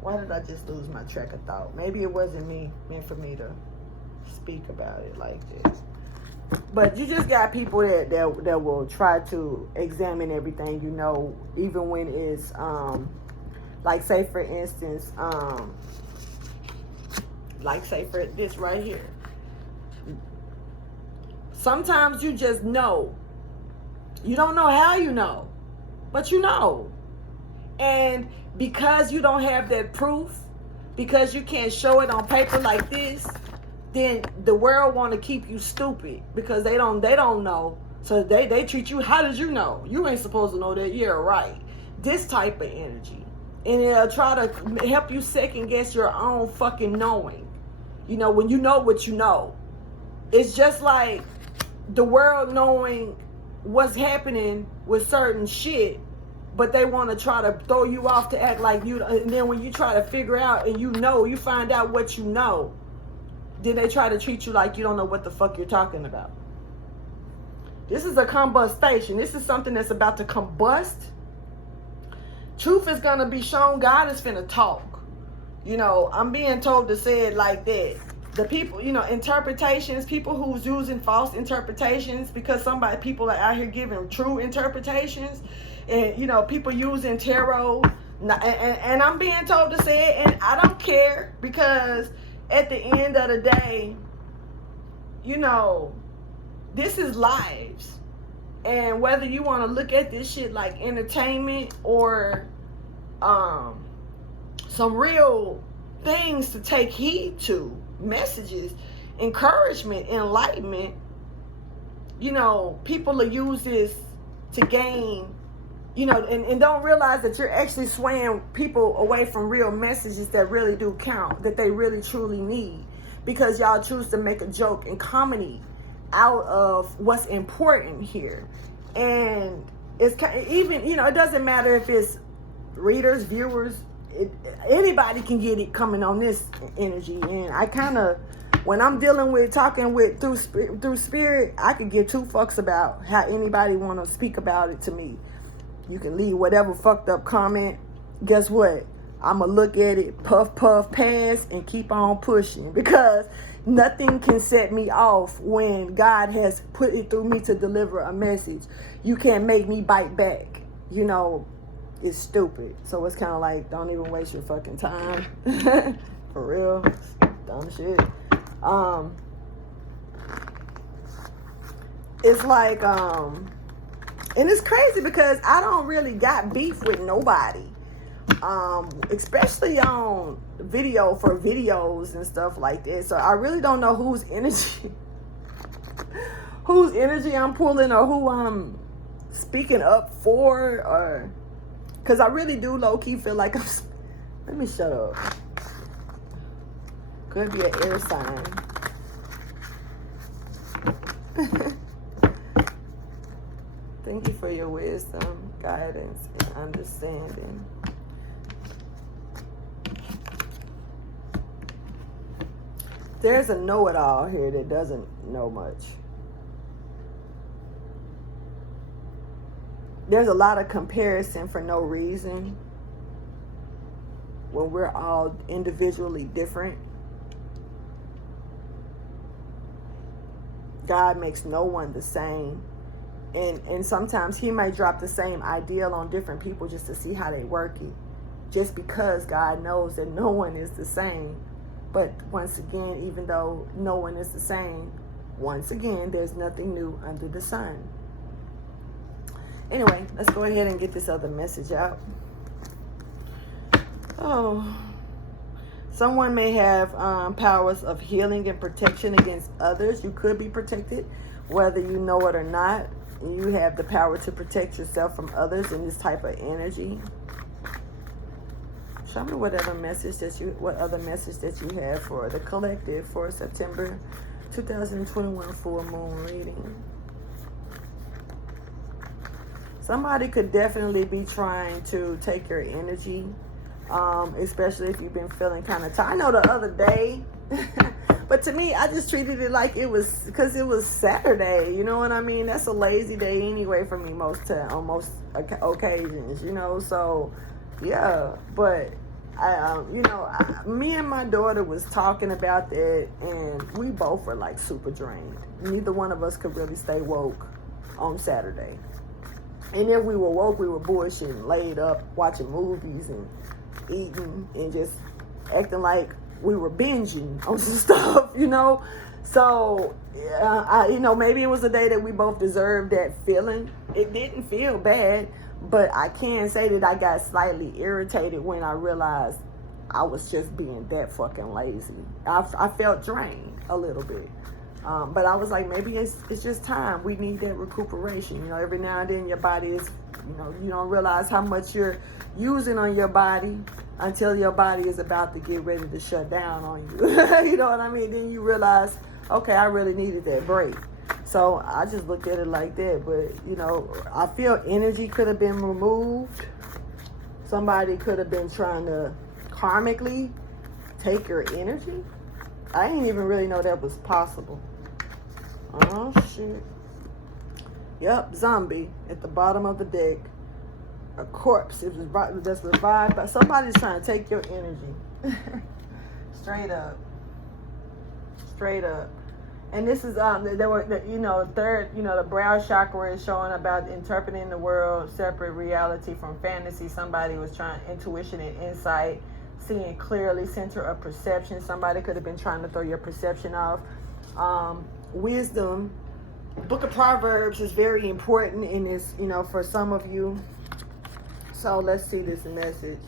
why did I just lose my track of thought? Maybe it wasn't meant for me to speak about it like this. But you just got people that will try to examine everything, you know, even when it's like say for instance, like say for this right here. Sometimes you just know. You don't know how you know, but you know. And because you don't have that proof, because you can't show it on paper like this, then the world want to keep you stupid because they don't know. So they treat you, how did you know? You ain't supposed to know that. Yeah, right. This type of energy. And it'll try to help you second guess your own fucking knowing. You know, when you know what you know. It's just like the world knowing what's happening with certain shit, but they want to try to throw you off to act like you, and then when you try to figure out and you find out what you know, then they try to treat you like you don't know what the fuck you're talking about. This is a combustion. This is something that's about to combust. Truth is going to be shown. God is finna talk. You know, I'm being told to say it like that. The people, you know, interpretations, people who's using false interpretations because people are out here giving true interpretations. And, you know, people using tarot. And I'm being told to say it, and I don't care because at the end of the day, you know, this is lives. And whether you want to look at this shit like entertainment or some real things to take heed to, messages, encouragement, enlightenment, you know, people will use this to gain, you know, and don't realize that you're actually swaying people away from real messages that really do count, that they really truly need, because y'all choose to make a joke and comedy out of what's important here. And it's even, you know, it doesn't matter if it's readers, viewers, anybody can get it coming on this energy. And I kind of, when I'm dealing with talking with through spirit, I could give two fucks about how anybody want to speak about it to me. You can leave whatever fucked up comment. Guess what? I'm going to look at it, puff, puff, pass, and keep on pushing. Because nothing can set me off when God has put it through me to deliver a message. You can't make me bite back. You know, it's stupid. So it's kind of like, don't even waste your fucking time. For real. Dumb shit. It's like, and it's crazy because I don't really got beef with nobody. Especially on video for videos and stuff like that. So I really don't know whose energy I'm pulling or who I'm speaking up for, or because I really do low-key feel like let me shut up. Could be an air sign. Thank you for your wisdom, guidance, and understanding. There's a know-it-all here that doesn't know much. There's a lot of comparison for no reason when we're all individually different. God makes no one the same. And sometimes he might drop the same ideal on different people just to see how they work it. Just because God knows that no one is the same. But once again, even though no one is the same, once again, there's nothing new under the sun. Anyway, let's go ahead and get this other message out. Oh, someone may have powers of healing and protection against others. You could be protected, whether you know it or not. You have the power to protect yourself from others in this type of energy. Show me what other message that you have for the collective for September 2021 full moon reading. Somebody could definitely be trying to take your energy, especially if you've been feeling kind of tired. I know the other day, but to me, I just treated it like it was, because it was Saturday. You know what I mean? That's a lazy day anyway for me on most occasions, you know. So, yeah, but Me and my daughter was talking about that, and we both were like super drained. Neither one of us could really stay woke on Saturday. And if we were woke, we were bullshitting, laid up, watching movies and eating and just acting like we were binging on some stuff, So, maybe it was a day that we both deserved that feeling. It didn't feel bad. But I can say that I got slightly irritated when I realized I was just being that fucking lazy. I felt drained a little bit. But I was like, maybe it's just time. We need that recuperation. Every now and then your body is, you don't realize how much you're using on your body until your body is about to get ready to shut down on you. You know what I mean? Then you realize, okay, I really needed that break. So I just looked at it like that. But, I feel energy could have been removed. Somebody could have been trying to karmically take your energy. I didn't even really know that was possible. Oh, shit. Yep, zombie at the bottom of the deck. A corpse that's revived. But somebody's trying to take your energy. Straight up. Straight up. And this is third, the brow chakra is showing about interpreting the world, separate reality from fantasy. Somebody was trying intuition and insight, seeing clearly, center of perception. Somebody could have been trying to throw your perception off. Wisdom. Book of Proverbs is very important in this, for some of you. So let's see this message.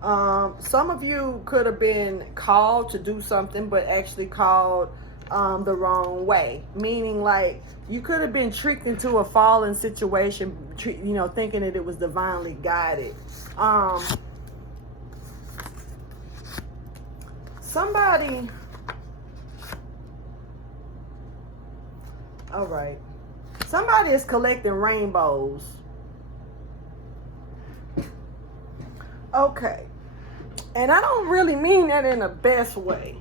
Some of you could have been called to do something, but actually called the wrong way, meaning like you could have been tricked into a fallen situation, thinking that it was divinely guided. Somebody, all right, somebody is collecting rainbows. Okay, and I don't really mean that in the best way.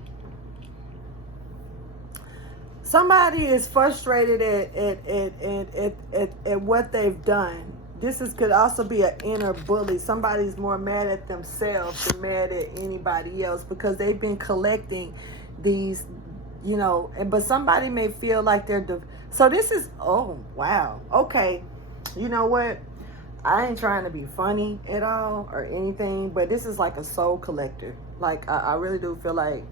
Somebody is frustrated at what they've done. Could also be an inner bully. Somebody's more mad at themselves than mad at anybody else because they've been collecting these, but somebody may feel like so this is, oh, wow. Okay. You know what? I ain't trying to be funny at all or anything, but this is like a soul collector. Like, I really do feel like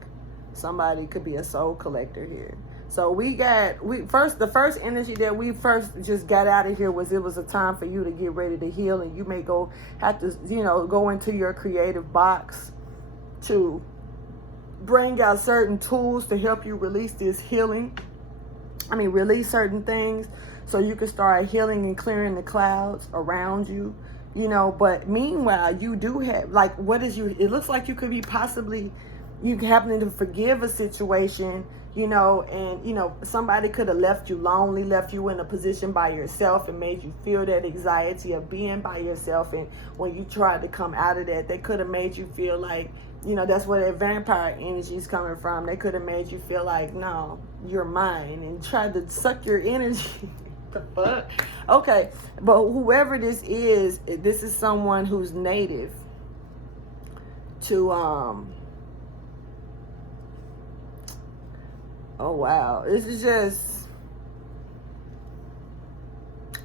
somebody could be a soul collector here. So the first energy that we first just got out of here was it was a time for you to get ready to heal, and you may have to go into your creative box to bring out certain tools to help you release this healing. Release certain things so you can start healing and clearing the clouds around you, but meanwhile you do have it looks like you could be possibly you happening to forgive a situation, and somebody could have left you lonely, left you in a position by yourself and made you feel that anxiety of being by yourself. And when you tried to come out of that, they could have made you feel like, that's where that vampire energy is coming from. They could have made you feel like, no, you're mine, and tried to suck your energy. The fuck? Okay, but whoever this is someone who's native to oh wow, this is just,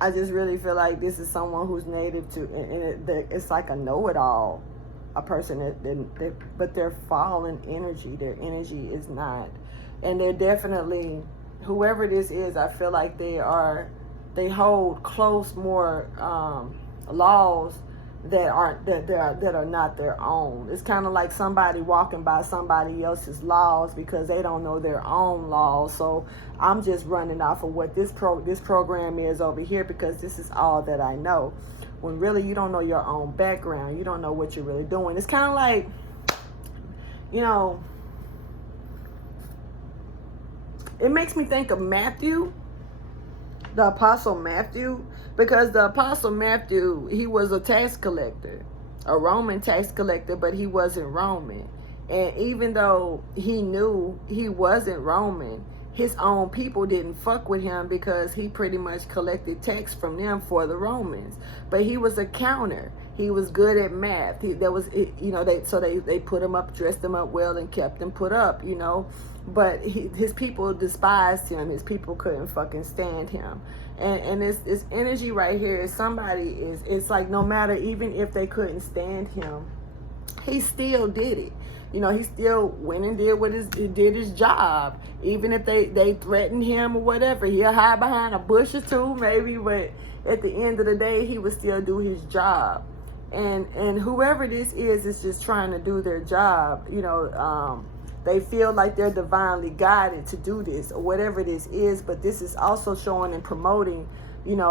I just really feel like this is someone who's native to, and it's like a know-it-all, a person that but they're fallen energy. Their energy is not, and they're definitely, whoever this is, I feel like they hold close more laws that are not their own. It's kind of like somebody walking by somebody else's laws because they don't know their own laws. So I'm just running off of what this program is over here because this is all that I know. When really you don't know your own background, you don't know what you're really doing. It's kind of like, it makes me think of Matthew, the Apostle Matthew, because the Apostle Matthew, he was a tax collector, a Roman tax collector, but he wasn't Roman. And even though he knew he wasn't Roman, his own people didn't fuck with him because he pretty much collected tax from them for the Romans. But he was a counter. He was good at math. They put him up, dressed him up well, and kept him put up, But his people despised him. His people couldn't fucking stand him. And this energy right here is it's like no matter, even if they couldn't stand him, he still did it. He still went and did his job. Even if they threatened him or whatever, he'll hide behind a bush or two maybe, but at the end of the day, he would still do his job. And whoever this is just trying to do their job. They feel like they're divinely guided to do this or whatever this is, but this is also showing and promoting,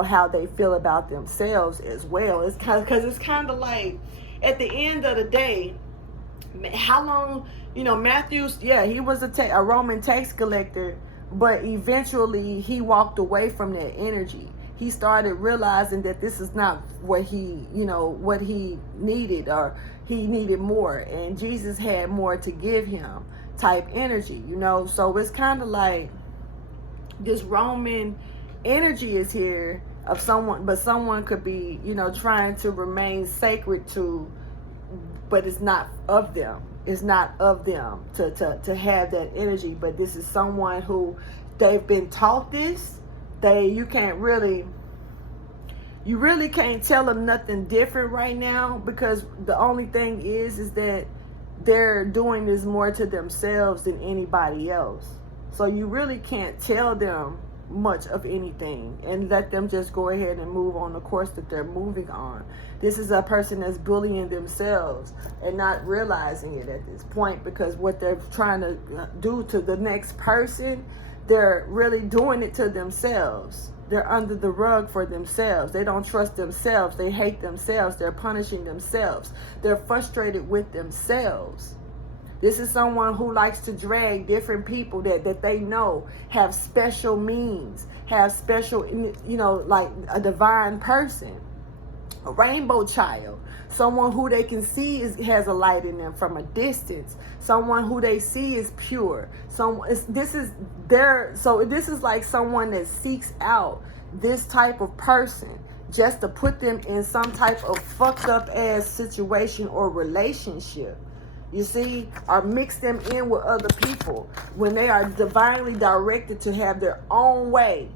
how they feel about themselves as well. It's because it's kind of like at the end of the day, how long, Matthew, he was a Roman tax collector, but eventually he walked away from that energy. He started realizing that this is not what he needed, or he needed more, and Jesus had more to give him type energy, So it's kind of like this Roman energy is here of someone, but someone could be, trying to remain sacred to, but it's not of them. It's not of them to have that energy. But this is someone who they've been taught this. You really can't tell them nothing different right now, because the only thing is that they're doing this more to themselves than anybody else. So you really can't tell them much of anything and let them just go ahead and move on the course that they're moving on. This is a person that's bullying themselves and not realizing it at this point, because what they're trying to do to the next person, they're really doing it to themselves. They're under the rug for themselves. They don't trust themselves. They hate themselves. They're punishing themselves. They're frustrated with themselves. This is someone who likes to drag different people that they know have special means, have special, like a divine person, a rainbow child, someone who they can see has a light in them from a distance, someone who they see is pure. This is like someone that seeks out this type of person just to put them in some type of fucked up ass situation or relationship. You see, or mix them in with other people when they are divinely directed to have their own way.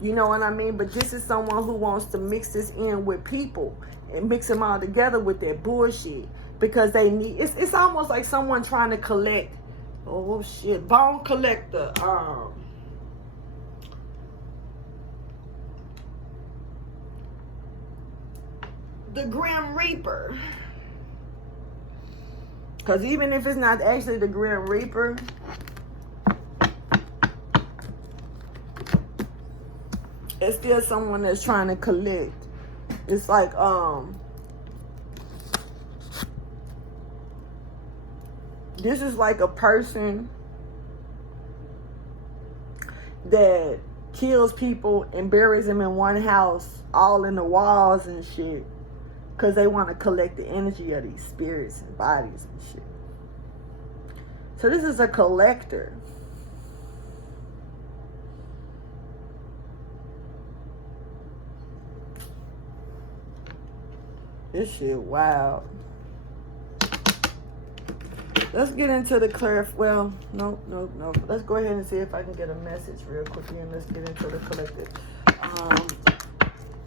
You know what I mean? But this is someone who wants to mix this in with people and mix them all together with their bullshit, because they need. It's almost like someone trying to collect. Oh shit, bone collector. The Grim Reaper. Because even if it's not actually the Grim Reaper, it's still someone that's trying to collect. It's like, this is like a person that kills people and buries them in one house, all in the walls and shit, because they want to collect the energy of these spirits and bodies and shit. So this is a collector. This shit wild. Let's get into the no. Let's go ahead and see if I can get a message real quickly, and let's get into the collective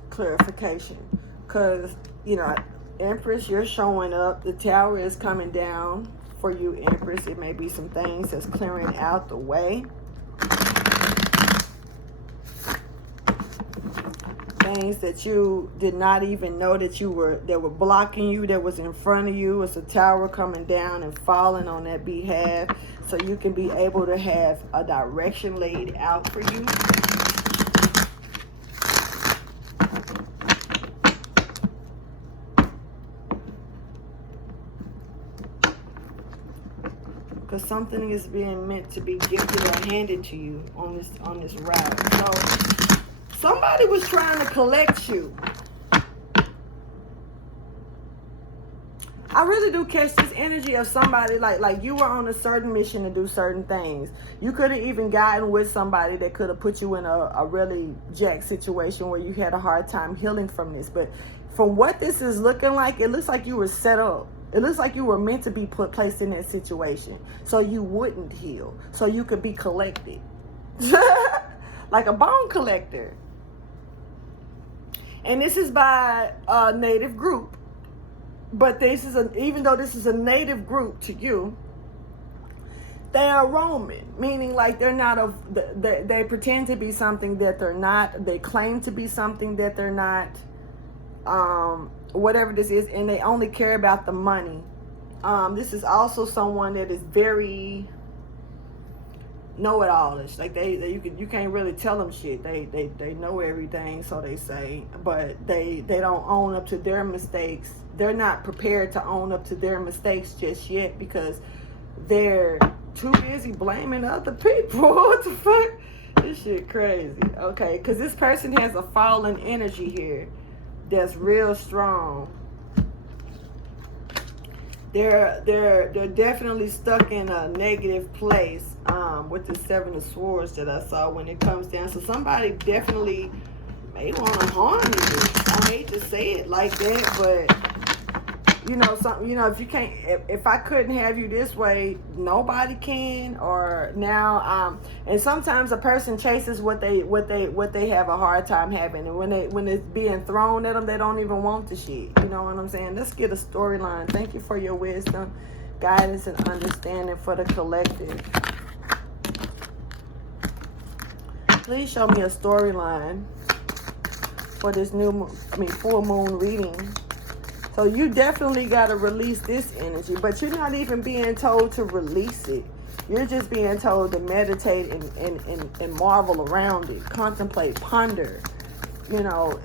clarification. Because, Empress, you're showing up. The Tower is coming down for you, Empress. It may be some things that's clearing out the way. Things that you did not even know that were blocking you, that was in front of you. It's a tower coming down and falling on that behalf, so you can be able to have a direction laid out for you. Because something is being meant to be gifted or handed to you on this route. So somebody was trying to collect you. I really do catch this energy of somebody like you were on a certain mission to do certain things. You could have even gotten with somebody that could have put you in a really jack situation where you had a hard time healing from this. But from what this is looking like, it looks like you were set up. It looks like you were meant to be placed in that situation so you wouldn't heal, so you could be collected. Like a bone collector. And this is by a native group. But this is even though this is a native group to you, they are Roman, meaning like they're not they pretend to be something that they're not. They claim to be something that they're not. Whatever this is, and they only care about the money. This is also someone that is very know-it-allish. Like you can't really tell them shit. They know everything, so they say, but they don't own up to their mistakes. They're not prepared to own up to their mistakes just yet because they're too busy blaming other people. What the fuck? This shit crazy. Okay, because this person has a fallen energy here that's real strong. They're definitely stuck in a negative place with the Seven of Swords that I saw when it comes down. So somebody definitely may want to harm you. I hate to say it like that, but if you can't, if I couldn't have you this way, nobody can. Or now, and sometimes a person chases what they have a hard time having, and when it's being thrown at them, they don't even want the shit. You know what I'm saying? Let's get a storyline. Thank you for your wisdom, guidance, and understanding for the collective. Please show me a storyline for this full moon reading. So you definitely got to release this energy, but you're not even being told to release it. You're just being told to meditate and marvel around it, contemplate, ponder.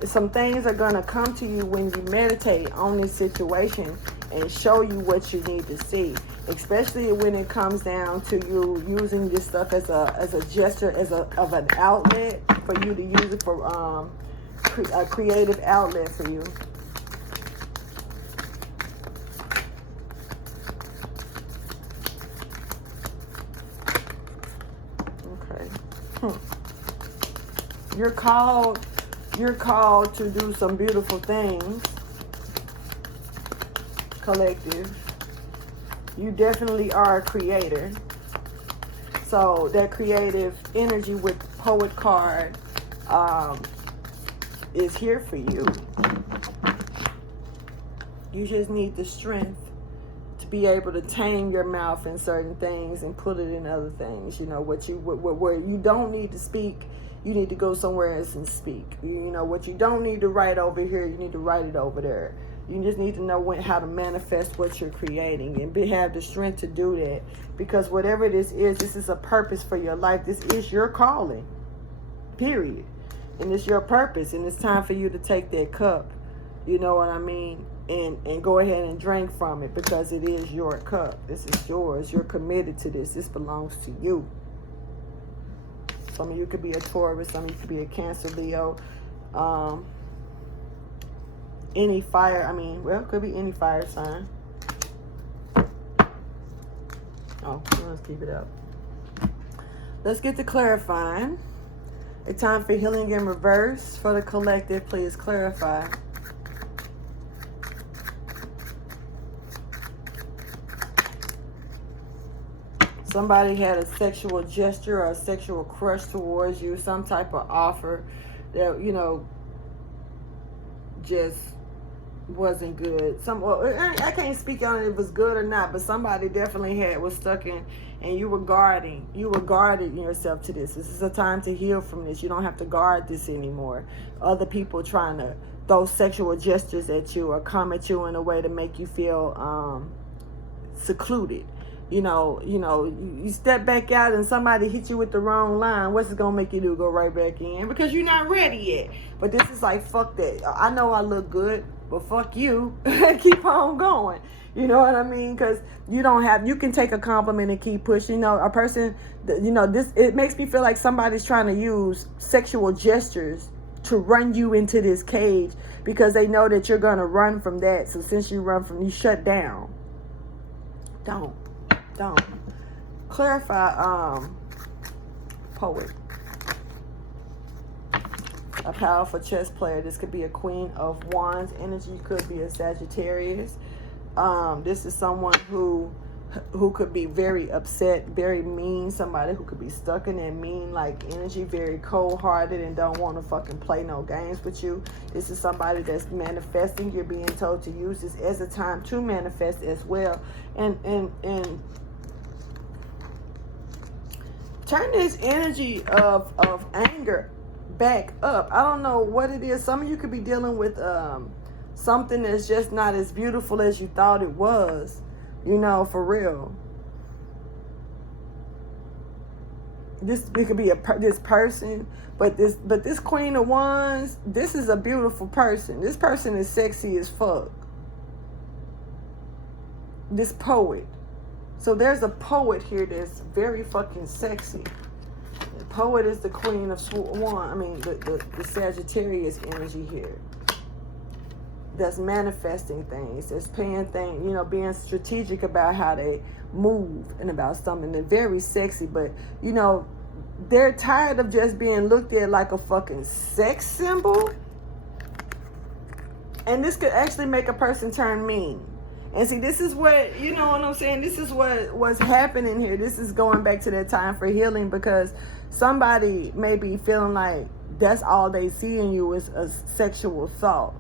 Some things are going to come to you when you meditate on this situation and show you what you need to see, especially when it comes down to you using this stuff as a gesture, of an outlet for you to use it for a creative outlet for you. You're called to do some beautiful things, collective. You definitely are a creator. So that creative energy with Poet card is here for you. You just need the strength to be able to tame your mouth in certain things and put it in other things. Where you don't need to speak, you need to go somewhere else and speak. What you don't need to write over here, you need to write it over there. You just need to know how to manifest what you're creating and have the strength to do that. Because whatever this is a purpose for your life. This is your calling, period. And it's your purpose. And it's time for you to take that cup, you know what I mean? And go ahead and drink from it because it is your cup. This is yours. You're committed to this. This belongs to you. Some of you could be a Taurus. Some of you could be a Cancer, Leo. Any fire. It could be any fire sign. Oh, let's keep it up. Let's get to clarifying. It's time for healing in reverse for the collective. Please clarify. Somebody had a sexual gesture or a sexual crush towards you, some type of offer that, just wasn't good. I can't speak on if it was good or not, but somebody definitely was stuck in, and you were guarding yourself to this. This is a time to heal from this. You don't have to guard this anymore. Other people trying to throw sexual gestures at you or come at you in a way to make you feel secluded. You step back out and somebody hit you with the wrong line. What's it gonna make you do? Go right back in? Because you're not ready yet. But this is like, fuck that. I know I look good, but fuck you. Keep on going. You know what I mean? Because you can take a compliment and keep pushing. A person, it makes me feel like somebody's trying to use sexual gestures run you into this cage, because they know that you're going to run from that. So since you shut down. Don't. Clarify, poet. A powerful chess player. This could be a Queen of Wands energy. Could be a Sagittarius. This is someone who could be very upset, very mean. Somebody who could be stuck in that mean like energy, very cold-hearted and don't want to fucking play no games with you. This is somebody that's manifesting. You're being told to use this as a time to manifest as well. And turn this energy of anger back up. I don't know what it is. Some of you could be dealing with something that's just not as beautiful as you thought it was. You know, for real. It could be this person, but this Queen of Wands, this is a beautiful person. This person is sexy as fuck. This poet. So there's a poet here that's very fucking sexy. The poet is the Queen of Wands. I mean, the Sagittarius energy here. That's manifesting things, that's paying things, you know, being strategic about how they move and about something. They're very sexy, but, you know, they're tired of just being looked at like a fucking sex symbol. And this could actually make a person turn mean. And see, this is what, you know what I'm saying? This is what's happening here. This is going back to that time for healing, because somebody may be feeling like that's all they see in you is a sexual thought.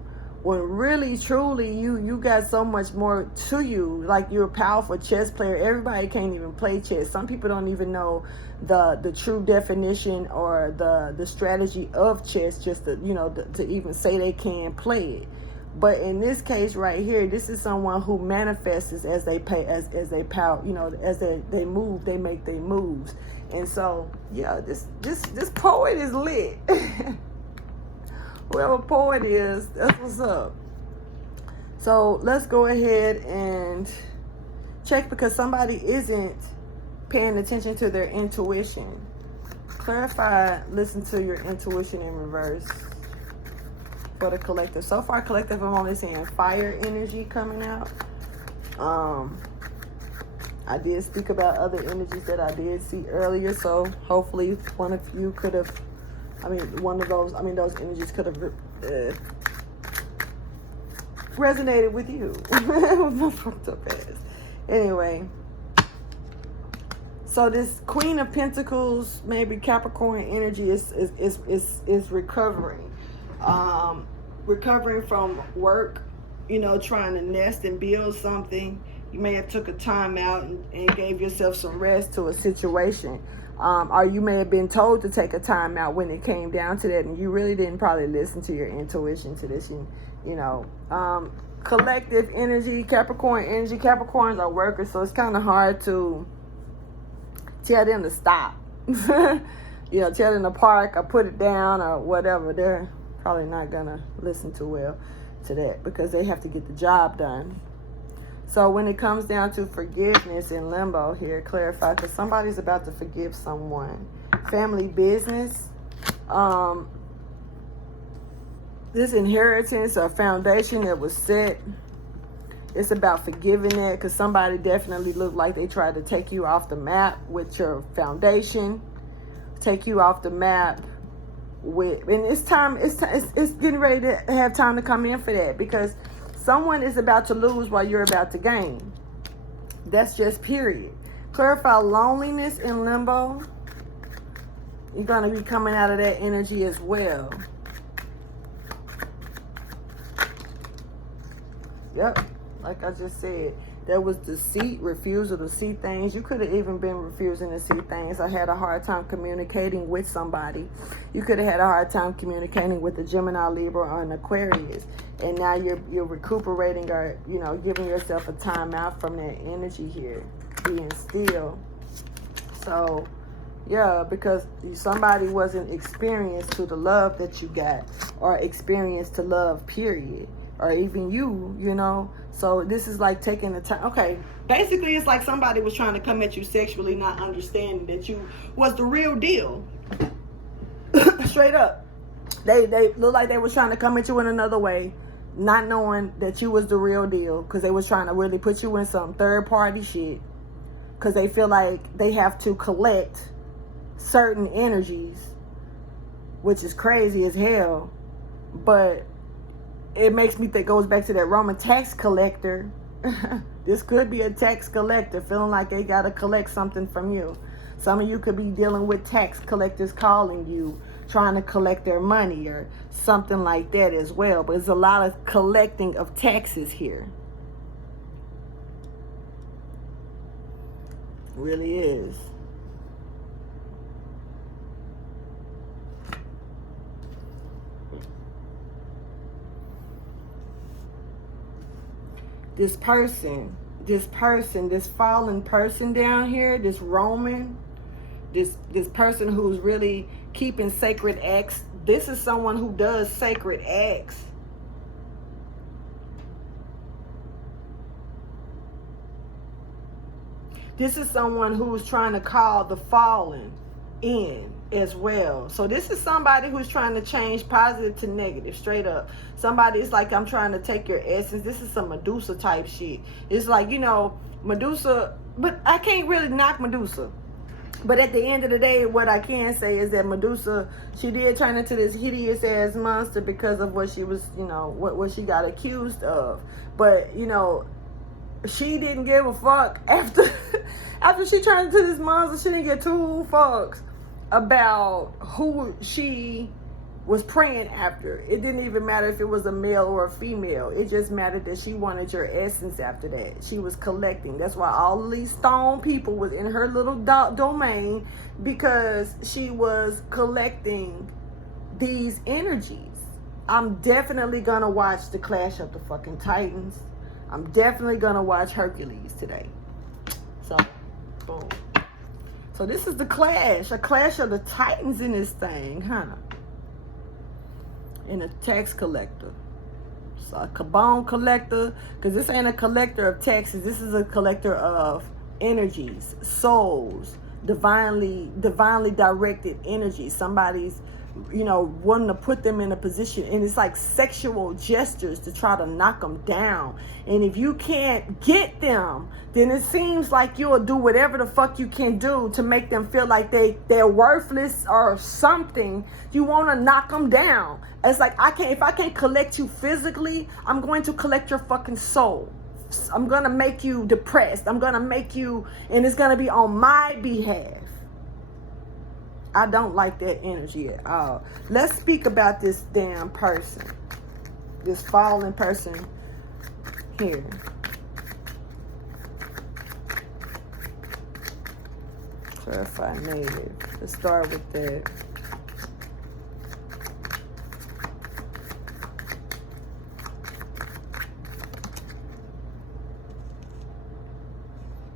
When really, truly, you got so much more to you. Like, you're a powerful chess player. Everybody can't even play chess. Some people don't even know the true definition or the strategy of chess, just to, you know, to even say they can play it. But in this case right here, this is someone who manifests as they pay, as they power, you know, as they move, they make their moves. And so, yeah, this poet is lit. Whoever poet is, that's what's up. So let's go ahead and check, because somebody isn't paying attention to their intuition. Clarify, listen to your intuition in reverse for the collective. So far, collective, I'm only seeing fire energy coming out. I did speak about other energies that I did see earlier, so hopefully one of you could have, those energies could have resonated with you. Fucked up ass. Anyway, so this Queen of Pentacles, maybe Capricorn energy is recovering, recovering from work. You know, trying to nest and build something. You may have took a time out and gave yourself some rest to a situation. Or you may have been told to take a time out when it came down to that, and you really didn't probably listen to your intuition to this. You know, collective energy, Capricorn energy. Capricorns are workers, so it's kind of hard to tell them to stop. You know, tell them to park or put it down or whatever. They're probably not gonna listen too well to that, because they have to get the job done. So when it comes down to forgiveness in limbo here, clarify, because somebody's about to forgive someone. Family business. This inheritance or foundation that was set, it's about forgiving that, because somebody definitely looked like they tried to take you off the map with your foundation. Take you off the map with, and it's getting ready to have time to come in for that, because someone is about to lose while you're about to gain. That's just period. Clarify loneliness in limbo. You're going to be coming out of that energy as well. Yep, like I just said, there was deceit, refusal to see things. You could have even been refusing to see things. I had a hard time communicating with somebody. You could have had a hard time communicating with a Gemini, Libra, or an Aquarius. And now you're recuperating, or, you know, giving yourself a time out from that energy here, being still. So, yeah, because somebody wasn't experienced to the love that you got, or experienced to love, period. Or even you know. So this is like taking the time. Okay, basically it's like somebody was trying to come at you sexually, not understanding that you was the real deal. Straight up. They look like they was trying to come at you in another way, not knowing that you was the real deal, because they was trying to really put you in some third party shit, because they feel like they have to collect certain energies, which is crazy as hell. But it makes me think, goes back to that Roman tax collector. This could be a tax collector feeling like they got to collect something from you. Some of you could be dealing with tax collectors calling you, trying to collect their money or something like that as well. But there's a lot of collecting of taxes here. It really is. This person, this fallen person down here, this Roman, this person who's really keeping sacred acts. This is someone who does sacred acts. This is someone who's trying to call the fallen in as well. So this is somebody who's trying to change positive to negative, straight up. Somebody is like, I'm trying to take your essence. This is some Medusa type shit. It's like, you know, Medusa, but I can't really knock Medusa. But at the end of the day, what I can say is that Medusa, she did turn into this hideous ass monster because of what she was, you know, what she got accused of. But, you know, she didn't give a fuck after she turned into this monster. She didn't get two fucks about who she was praying after. It didn't even matter if it was a male or a female. It just mattered that she wanted your essence after that. She was collecting. That's why all of these stone people was in her little domain, because she was collecting these energies. I'm definitely gonna watch the Clash of the fucking Titans. I'm definitely gonna watch Hercules today. So, boom. So this is the clash, a clash of the Titans in this thing, huh? And a tax collector. So a Cabon collector, because this ain't a collector of taxes. This is a collector of energies, souls, divinely directed energies. Somebody's, you know, wanting to put them in a position, and it's like sexual gestures to try to knock them down. And if you can't get them, then it seems like you'll do whatever the fuck you can do to make them feel like they're worthless or something. You want to knock them down. It's like, if I can't collect you physically, I'm going to collect your fucking soul. I'm going to make you depressed. I'm going to make you, and it's going to be on my behalf. I don't like that energy at all. Let's speak about this damn person. This fallen person here. Clarify native. Let's start with that.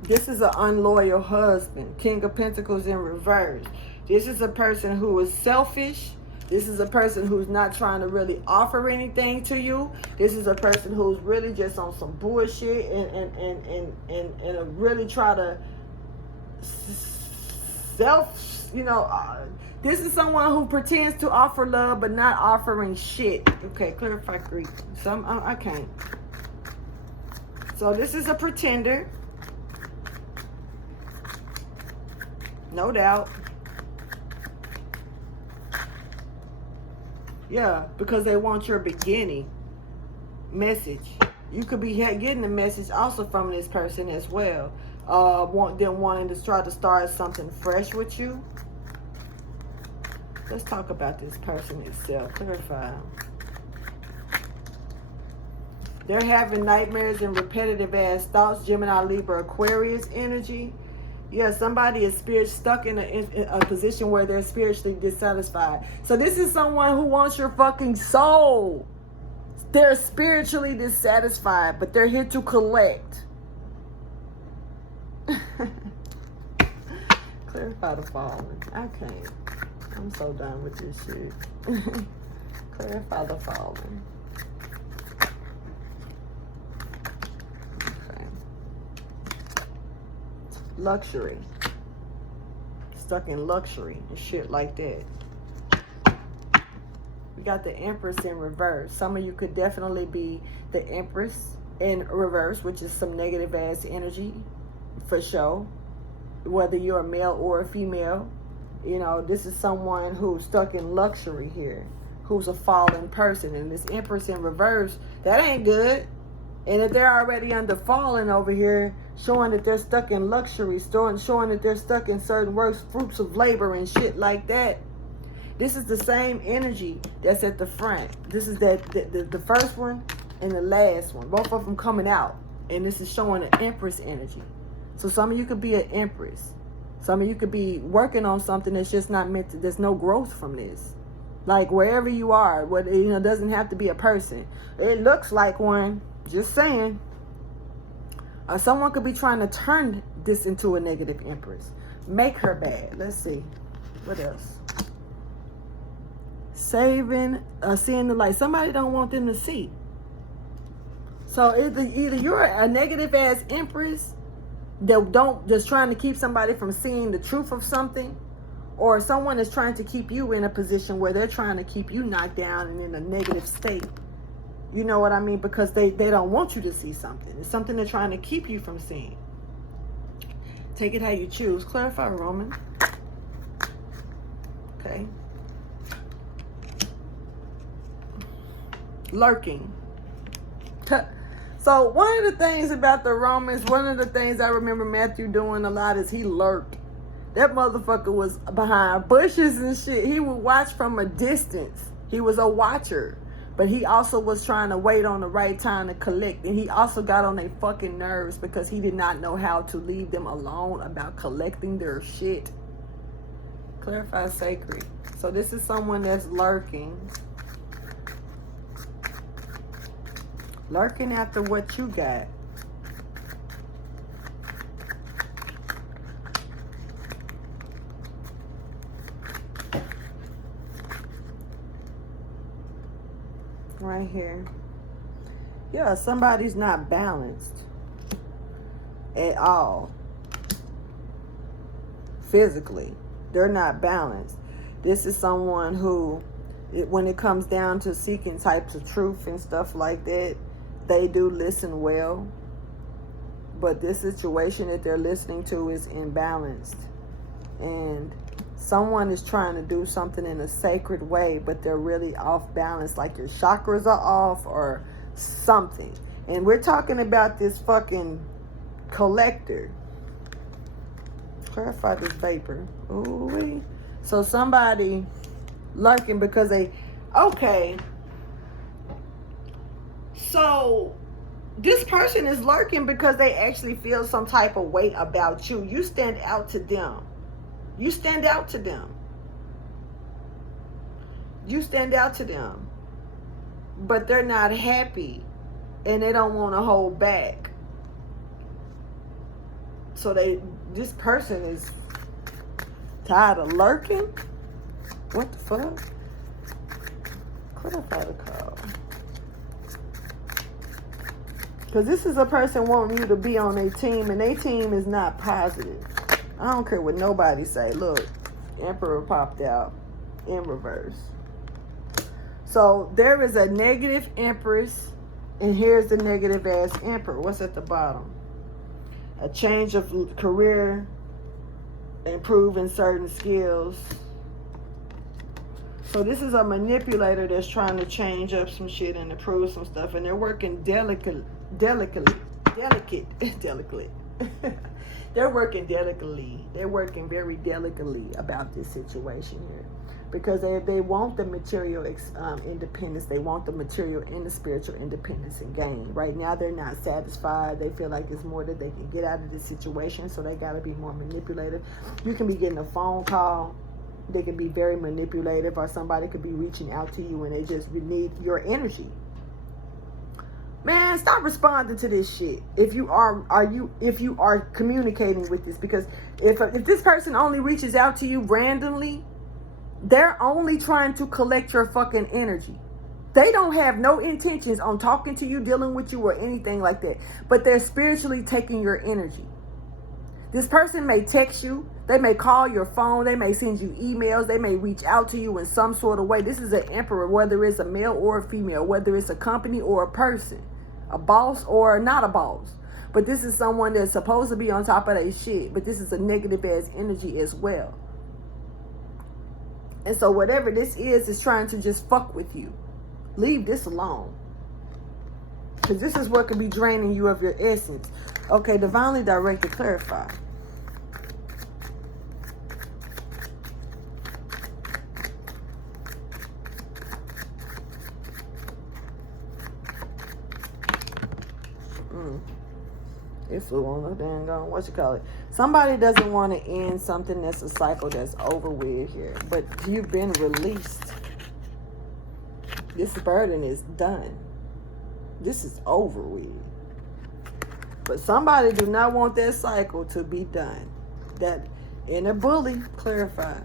This is an unloyal husband. King of Pentacles in reverse. This is a person who is selfish. This is a person who's not trying to really offer anything to you. This is a person who's really just on some bullshit and really try to this is someone who pretends to offer love but not offering shit. Okay, clarify Greek. I can't. So this is a pretender. No doubt. Yeah, because they want your beginning message. You could be getting a message also from this person as well. Wanting to try to start something fresh with you. Let's talk about this person itself. Clarify. They're having nightmares and repetitive ass thoughts. Gemini, Libra, Aquarius energy. Yeah, somebody is stuck in a position where they're spiritually dissatisfied. So this is someone who wants your fucking soul. They're spiritually dissatisfied, but they're here to collect. Clarify the fallen. I can't. I'm so done with this shit. Clarify the fallen. Luxury. Stuck in luxury and shit like that. We got the Empress in reverse. Some of you could definitely be the Empress in reverse, which is some negative ass energy for sure. Whether you're a male or a female, you know, this is someone who's stuck in luxury here, who's a fallen person. And this Empress in reverse, that ain't good. And if they're already under fallen over here, showing that they're stuck in luxury, showing that they're stuck in certain works, fruits of labor and shit like that. This is the same energy that's at the front. This is the first one and the last one. Both of them coming out. And this is showing an Empress energy. So some of you could be an Empress. Some of you could be working on something that's just not meant to, there's no growth from this. Like wherever you are, what, you know, doesn't have to be a person. It looks like one, just saying. Someone could be trying to turn this into a negative Empress. Make her bad. Let's see. What else? Seeing the light. Somebody don't want them to see. So either you're a negative ass Empress that just trying to keep somebody from seeing the truth of something, or someone is trying to keep you in a position where they're trying to keep you knocked down and in a negative state. You know what I mean? Because they don't want you to see something. It's something they're trying to keep you from seeing. Take it how you choose. Clarify, Roman. Okay. Lurking. So one of the things about the Romans, one of the things I remember Matthew doing a lot is he lurked. That motherfucker was behind bushes and shit. He would watch from a distance. He was a watcher. But he also was trying to wait on the right time to collect. And he also got on their fucking nerves because he did not know how to leave them alone about collecting their shit. Clarify sacred. So this is someone that's lurking. Lurking after what you got. Right here. Yeah, somebody's not balanced at all. Physically, they're not balanced. This is someone who, when it comes down to seeking types of truth and stuff like that, they do listen well, but this situation that they're listening to is imbalanced. And someone is trying to do something in a sacred way, but they're really off balance, like your chakras are off or something. And we're talking about this fucking collector. Clarify this vapor. Ooh-wee. So somebody lurking because okay. So this person is lurking because they actually feel some type of weight about you. You stand out to them. You stand out to them. You stand out to them. But they're not happy. And they don't want to hold back. So this person is tired of lurking. What the fuck? Clarify the call. Because this is a person wanting you to be on their team, and their team is not positive. I don't care what nobody say. Look, Emperor popped out in reverse. So there is a negative Empress, and here's the negative ass Emperor. What's at the bottom? A change of career, improving certain skills. So this is a manipulator that's trying to change up some shit and improve some stuff, and they're working delicately. They're working delicately. They're working very delicately about this situation here, because they want the material independence. They want the material and the spiritual independence and gain. Right now, they're not satisfied. They feel like there's more that they can get out of this situation, so they got to be more manipulative. You can be getting a phone call. They can be very manipulative, or somebody could be reaching out to you and they just need your energy. Man, stop responding to this shit. If you are communicating with this, because if this person only reaches out to you randomly, they're only trying to collect your fucking energy. They don't have no intentions on talking to you, dealing with you, or anything like that. But they're spiritually taking your energy. This person may text you. They may call your phone. They may send you emails. They may reach out to you in some sort of way. This is an emperor, whether it's a male or a female, whether it's a company or a person, a boss or not a boss. But this is someone that's supposed to be on top of their shit. But this is a negative ass energy as well. And so whatever this is trying to just fuck with you. Leave this alone. Because this is what could be draining you of your essence. Okay, divinely directed, clarify. It flew on the dang on, what you call it? Somebody doesn't want to end something that's a cycle that's over with here. But you've been released. This burden is done. This is over with. But somebody do not want that cycle to be done. That inner bully, clarify.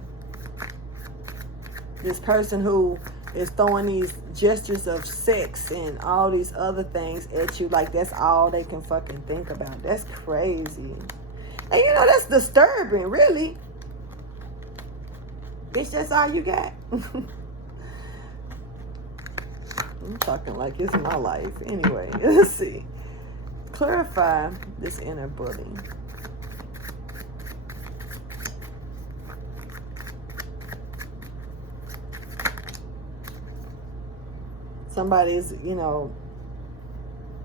This person who is throwing these gestures of sex and all these other things at you, like that's all they can fucking think about. That's crazy. And you know, that's disturbing, really. Bitch, that's all you got. I'm talking like it's my life. Anyway, let's see. Clarify this inner bully. Somebody's, you know,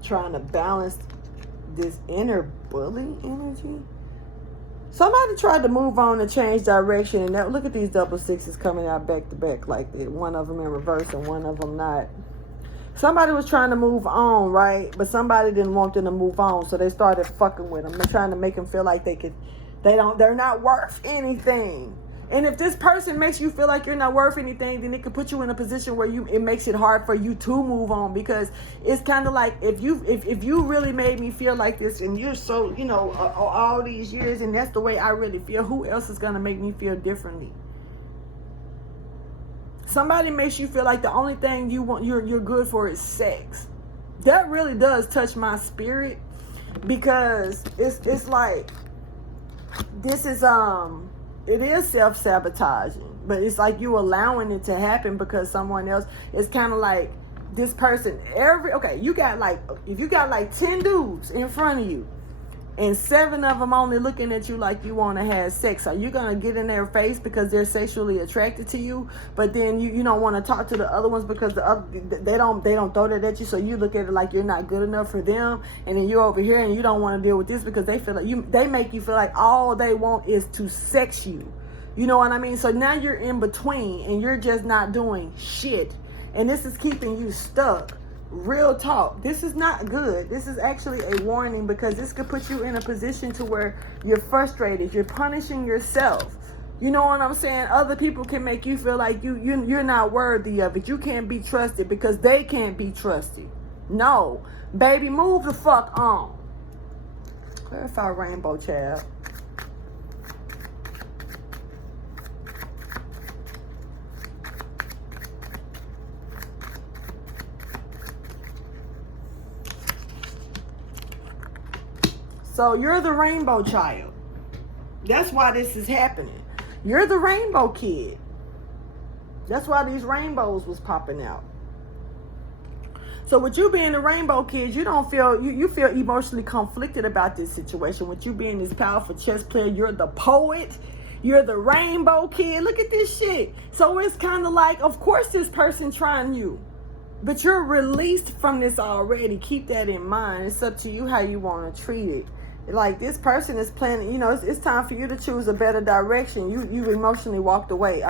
trying to balance this inner bully energy. Somebody tried to move on and change direction. And now, look at these double sixes coming out back to back like that. One of them in reverse and one of them not. Somebody was trying to move on, right? But somebody didn't want them to move on. So they started fucking with them. They're trying to make them feel like they're not worth anything. And if this person makes you feel like you're not worth anything, then it could put you in a position where it makes it hard for you to move on, because it's kind of like if you really made me feel like this and you're so, you know, all these years and that's the way I really feel, who else is going to make me feel differently? Somebody makes you feel like the only thing you're good for is sex. That really does touch my spirit, because it's like this is it is self-sabotaging, but it's like you allowing it to happen because someone else is kind of like this person. You got like, if you got like 10 dudes in front of you and 7 of them only looking at you like you want to have sex, are you going to get in their face because they're sexually attracted to you, but then you don't want to talk to the other ones because they don't throw that at you, so you look at it like you're not good enough for them, and then you're over here and you don't want to deal with this because they feel like they make you feel like all they want is to sex you. You know what I mean? So now you're in between and you're just not doing shit, and this is keeping you stuck. Real talk. This is not good. This is actually a warning, because this could put you in a position to where you're frustrated. You're punishing yourself. You know what I'm saying? Other people can make you feel like you're not worthy of it. You can't be trusted because they can't be trusted. No. Baby, move the fuck on. Clarify, rainbow child. So you're the rainbow child. That's why this is happening. You're the rainbow kid. That's why these rainbows was popping out. So with you being the rainbow kid, you don't feel, you feel emotionally conflicted about this situation. With you being this powerful chess player, you're the poet. You're the rainbow kid. Look at this shit. So it's kind of like, of course this person trying you. But you're released from this already. Keep that in mind. It's up to you how you want to treat it. Like this person is planning, you know, it's time for you to choose a better direction. You emotionally walked away.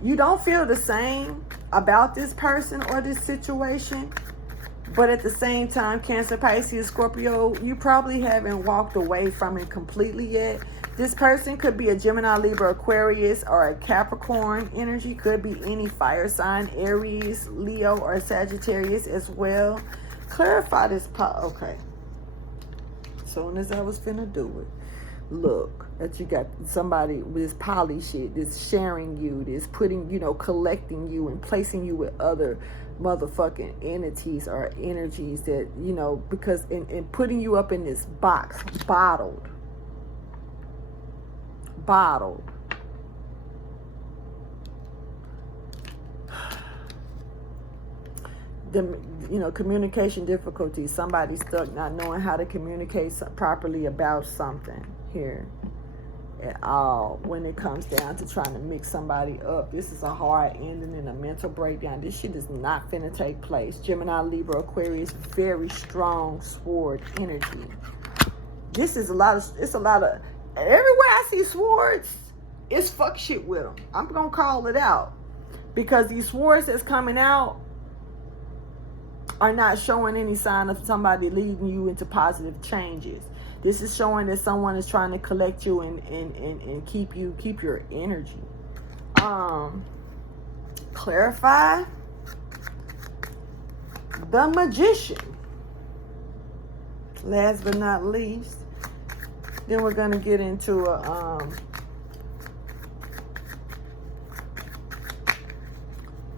You don't feel the same about this person or this situation, but at the same time, Cancer, Pisces, Scorpio, you probably haven't walked away from it completely yet. This person could be a Gemini, Libra, Aquarius, or a Capricorn energy. Could be any fire sign, Aries, Leo, or Sagittarius as well. Clarify this okay. Soon as I was finna do it, look that you got somebody with this poly shit, this sharing you, this putting, you know, collecting you and placing you with other motherfucking entities or energies that, you know, because in putting you up in this box, bottled. bottled. Communication difficulties. Somebody stuck not knowing how to communicate properly about something here at all. When it comes down to trying to mix somebody up, this is a hard ending and a mental breakdown. This shit is not finna take place. Gemini, Libra, Aquarius, very strong sword energy. This is it's a lot of, everywhere I see swords, it's fuck shit with them. I'm gonna call it out, because these swords that's coming out are not showing any sign of somebody leading you into positive changes. This is showing that someone is trying to collect you and keep your energy. Clarify. The Magician. Last but not least. Then we're gonna get into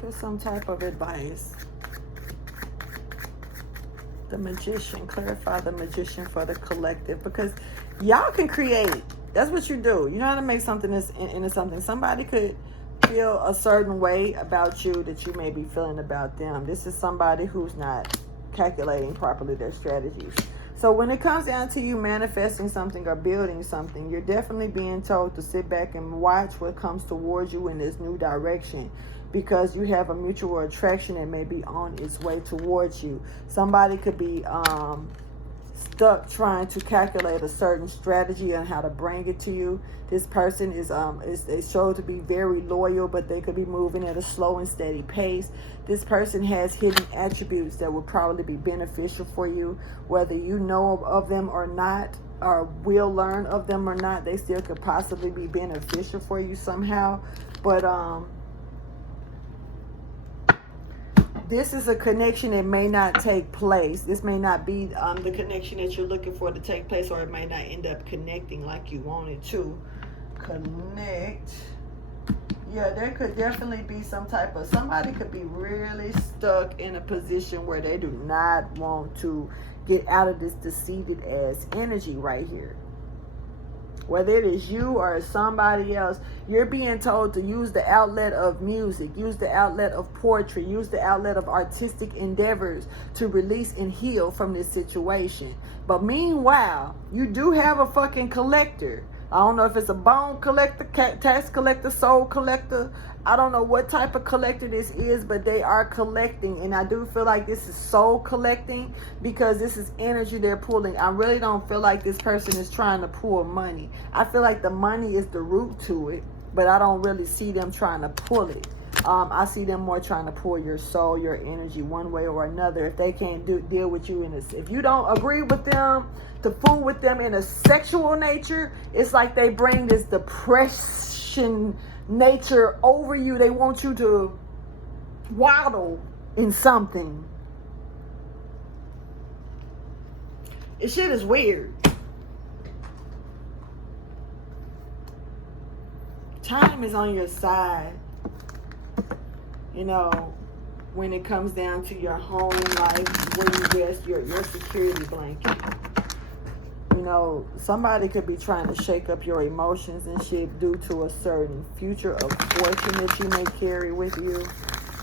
get some type of advice. The Magician. Clarify the Magician for the collective, because y'all can create. That's what you do. You know how to make something into something. Somebody could feel a certain way about you that you may be feeling about them. This is somebody who's not calculating properly their strategies. So when it comes down to you manifesting something or building something, you're definitely being told to sit back and watch what comes towards you in this new direction, because you have a mutual attraction that may be on its way towards you. Somebody could be stuck trying to calculate a certain strategy on how to bring it to you. This person is they show to be very loyal, but they could be moving at a slow and steady pace. This person has hidden attributes that will probably be beneficial for you, whether you know of them or not, or will learn of them or not. They still could possibly be beneficial for you somehow. But this is a connection that may not take place. This may not be the connection that you're looking for to take place, or it may not end up connecting like you wanted to connect. Yeah, there could definitely be somebody could be really stuck in a position where they do not want to get out of this deceived ass energy right here. Whether it is you or somebody else, you're being told to use the outlet of music, use the outlet of poetry, use the outlet of artistic endeavors to release and heal from this situation. But meanwhile, you do have a fucking collector. I don't know if it's a bone collector, tax collector, soul collector. I don't know what type of collector this is, but they are collecting. And I do feel like this is soul collecting, because this is energy they're pulling. I really don't feel like this person is trying to pull money. I feel like the money is the root to it, but I don't really see them trying to pull it. I see them more trying to pull your soul, your energy, one way or another. If they can't deal with you if you don't agree with them, to fool with them in a sexual nature, it's like they bring this depression nature over you. They want you to waddle in something. This shit is weird. Time is on your side. You know, when it comes down to your home life, where you rest, your security blanket. You know, somebody could be trying to shake up your emotions and shit due to a certain future of fortune that you may carry with you.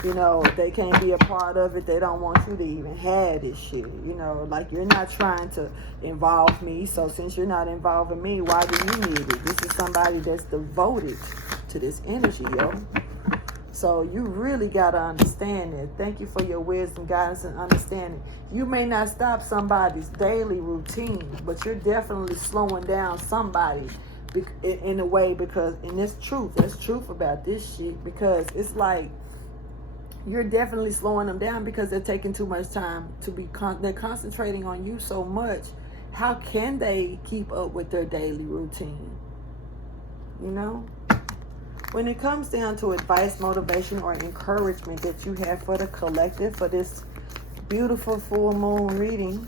You know, they can't be a part of it. They don't want you to even have this shit. You know, like, you're not trying to involve me. So since you're not involving me, why do you need it? This is somebody that's devoted to this energy, yo. So you really got to understand it. Thank you for your wisdom, guidance, and understanding. You may not stop somebody's daily routine, but you're definitely slowing down somebody in a way, because, and there's truth about this shit, because it's like you're definitely slowing them down because they're taking too much time to be, they're concentrating on you so much. How can they keep up with their daily routine? You know? When it comes down to advice, motivation, or encouragement that you have for the collective for this beautiful full moon reading,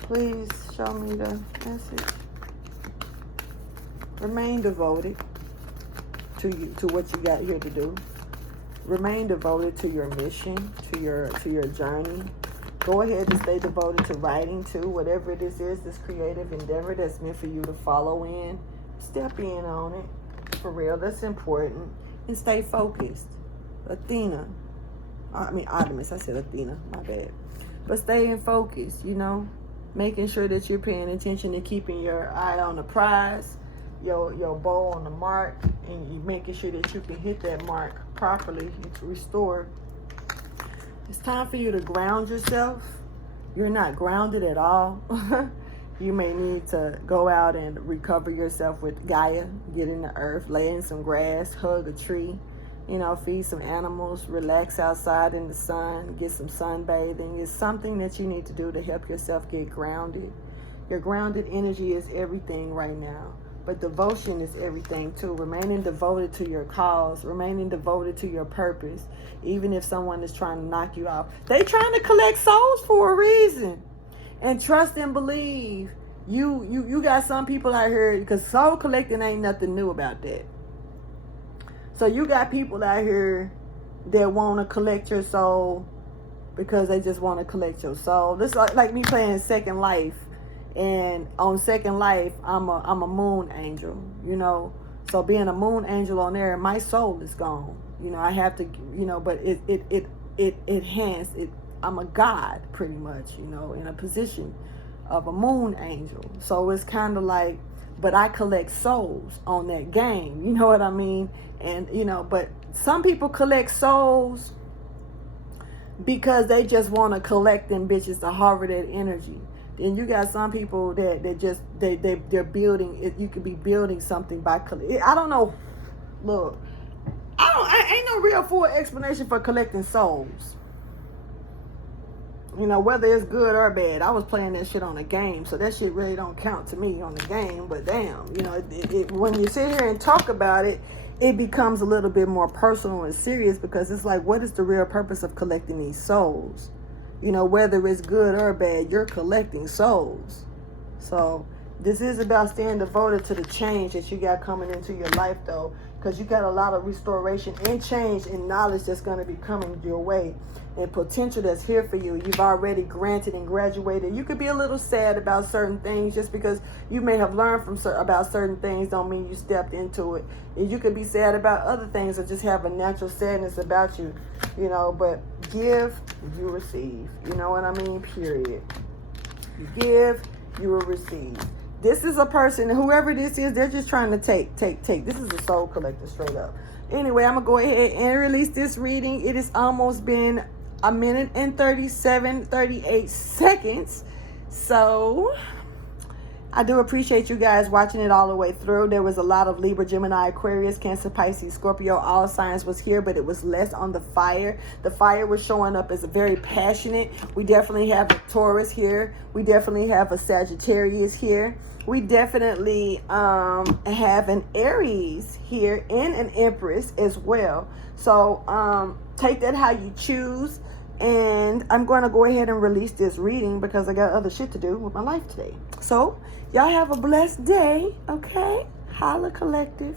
please show me the message. Remain devoted to what you got here to do. Remain devoted to your mission, to your journey. Go ahead and stay devoted to writing too, whatever this is, this creative endeavor that's meant for you to follow in. Step in on it. For real, that's important. And stay focused. Artemis, I said Athena, my bad. But stay in focus, you know, making sure that you're paying attention to keeping your eye on the prize, your bow on the mark, and you making sure that you can hit that mark properly to restore. It's time for you to ground yourself. You're not grounded at all. You may need to go out and recover yourself with Gaia, get in the earth, lay in some grass, hug a tree, you know, feed some animals, relax outside in the sun, get some sunbathing. It's something that you need to do to help yourself get grounded. Your grounded energy is everything right now. But devotion is everything too. Remaining devoted to your cause, remaining devoted to your purpose, even if someone is trying to knock you off. They trying to collect souls for a reason. And trust and believe. You got some people out here, because soul collecting ain't nothing new about that. So you got people out here that want to collect your soul because they just want to collect your soul. This like me playing Second Life. And on Second Life, I'm a moon angel, you know. So being a moon angel on there, my soul is gone. You know, I have to, you know, but I'm a god pretty much, you know, in a position of a moon angel. So it's kind of like, but I collect souls on that game, you know what I mean? And, you know, but some people collect souls because they just want to collect them bitches to harbor that energy. Then you got some people that just they're building it. You could be building something by I don't know. Look, I ain't no real full explanation for collecting souls. You know, whether it's good or bad. I was playing that shit on a game, so that shit really don't count to me on the game. But damn, you know, when you sit here and talk about it, it becomes a little bit more personal and serious, because it's like, what is the real purpose of collecting these souls? You know, whether it's good or bad, you're collecting souls. So this is about staying devoted to the change that you got coming into your life, though, because you got a lot of restoration and change and knowledge that's going to be coming your way, and potential that's here for you. You've already granted and graduated. You could be a little sad about certain things. Just because you may have learned about certain things don't mean you stepped into it. And you could be sad about other things or just have a natural sadness about you, you know. But give, you receive. You know what I mean? Period. You give, you will receive. This is a person, whoever this is, they're just trying to take. This is a soul collector, straight up. Anyway, I'm going to go ahead and release this reading. It has almost been a minute and 38 seconds. So I do appreciate you guys watching it all the way through. There was a lot of Libra, Gemini, Aquarius, Cancer, Pisces, Scorpio. All signs was here, but it was less on the fire. The fire was showing up as a very passionate. We definitely have a Taurus here. We definitely have a Sagittarius here. We definitely have an Aries here and an Empress as well. So take that how you choose. And I'm going to go ahead and release this reading because I got other shit to do with my life today. So y'all have a blessed day, okay? Holla Collective.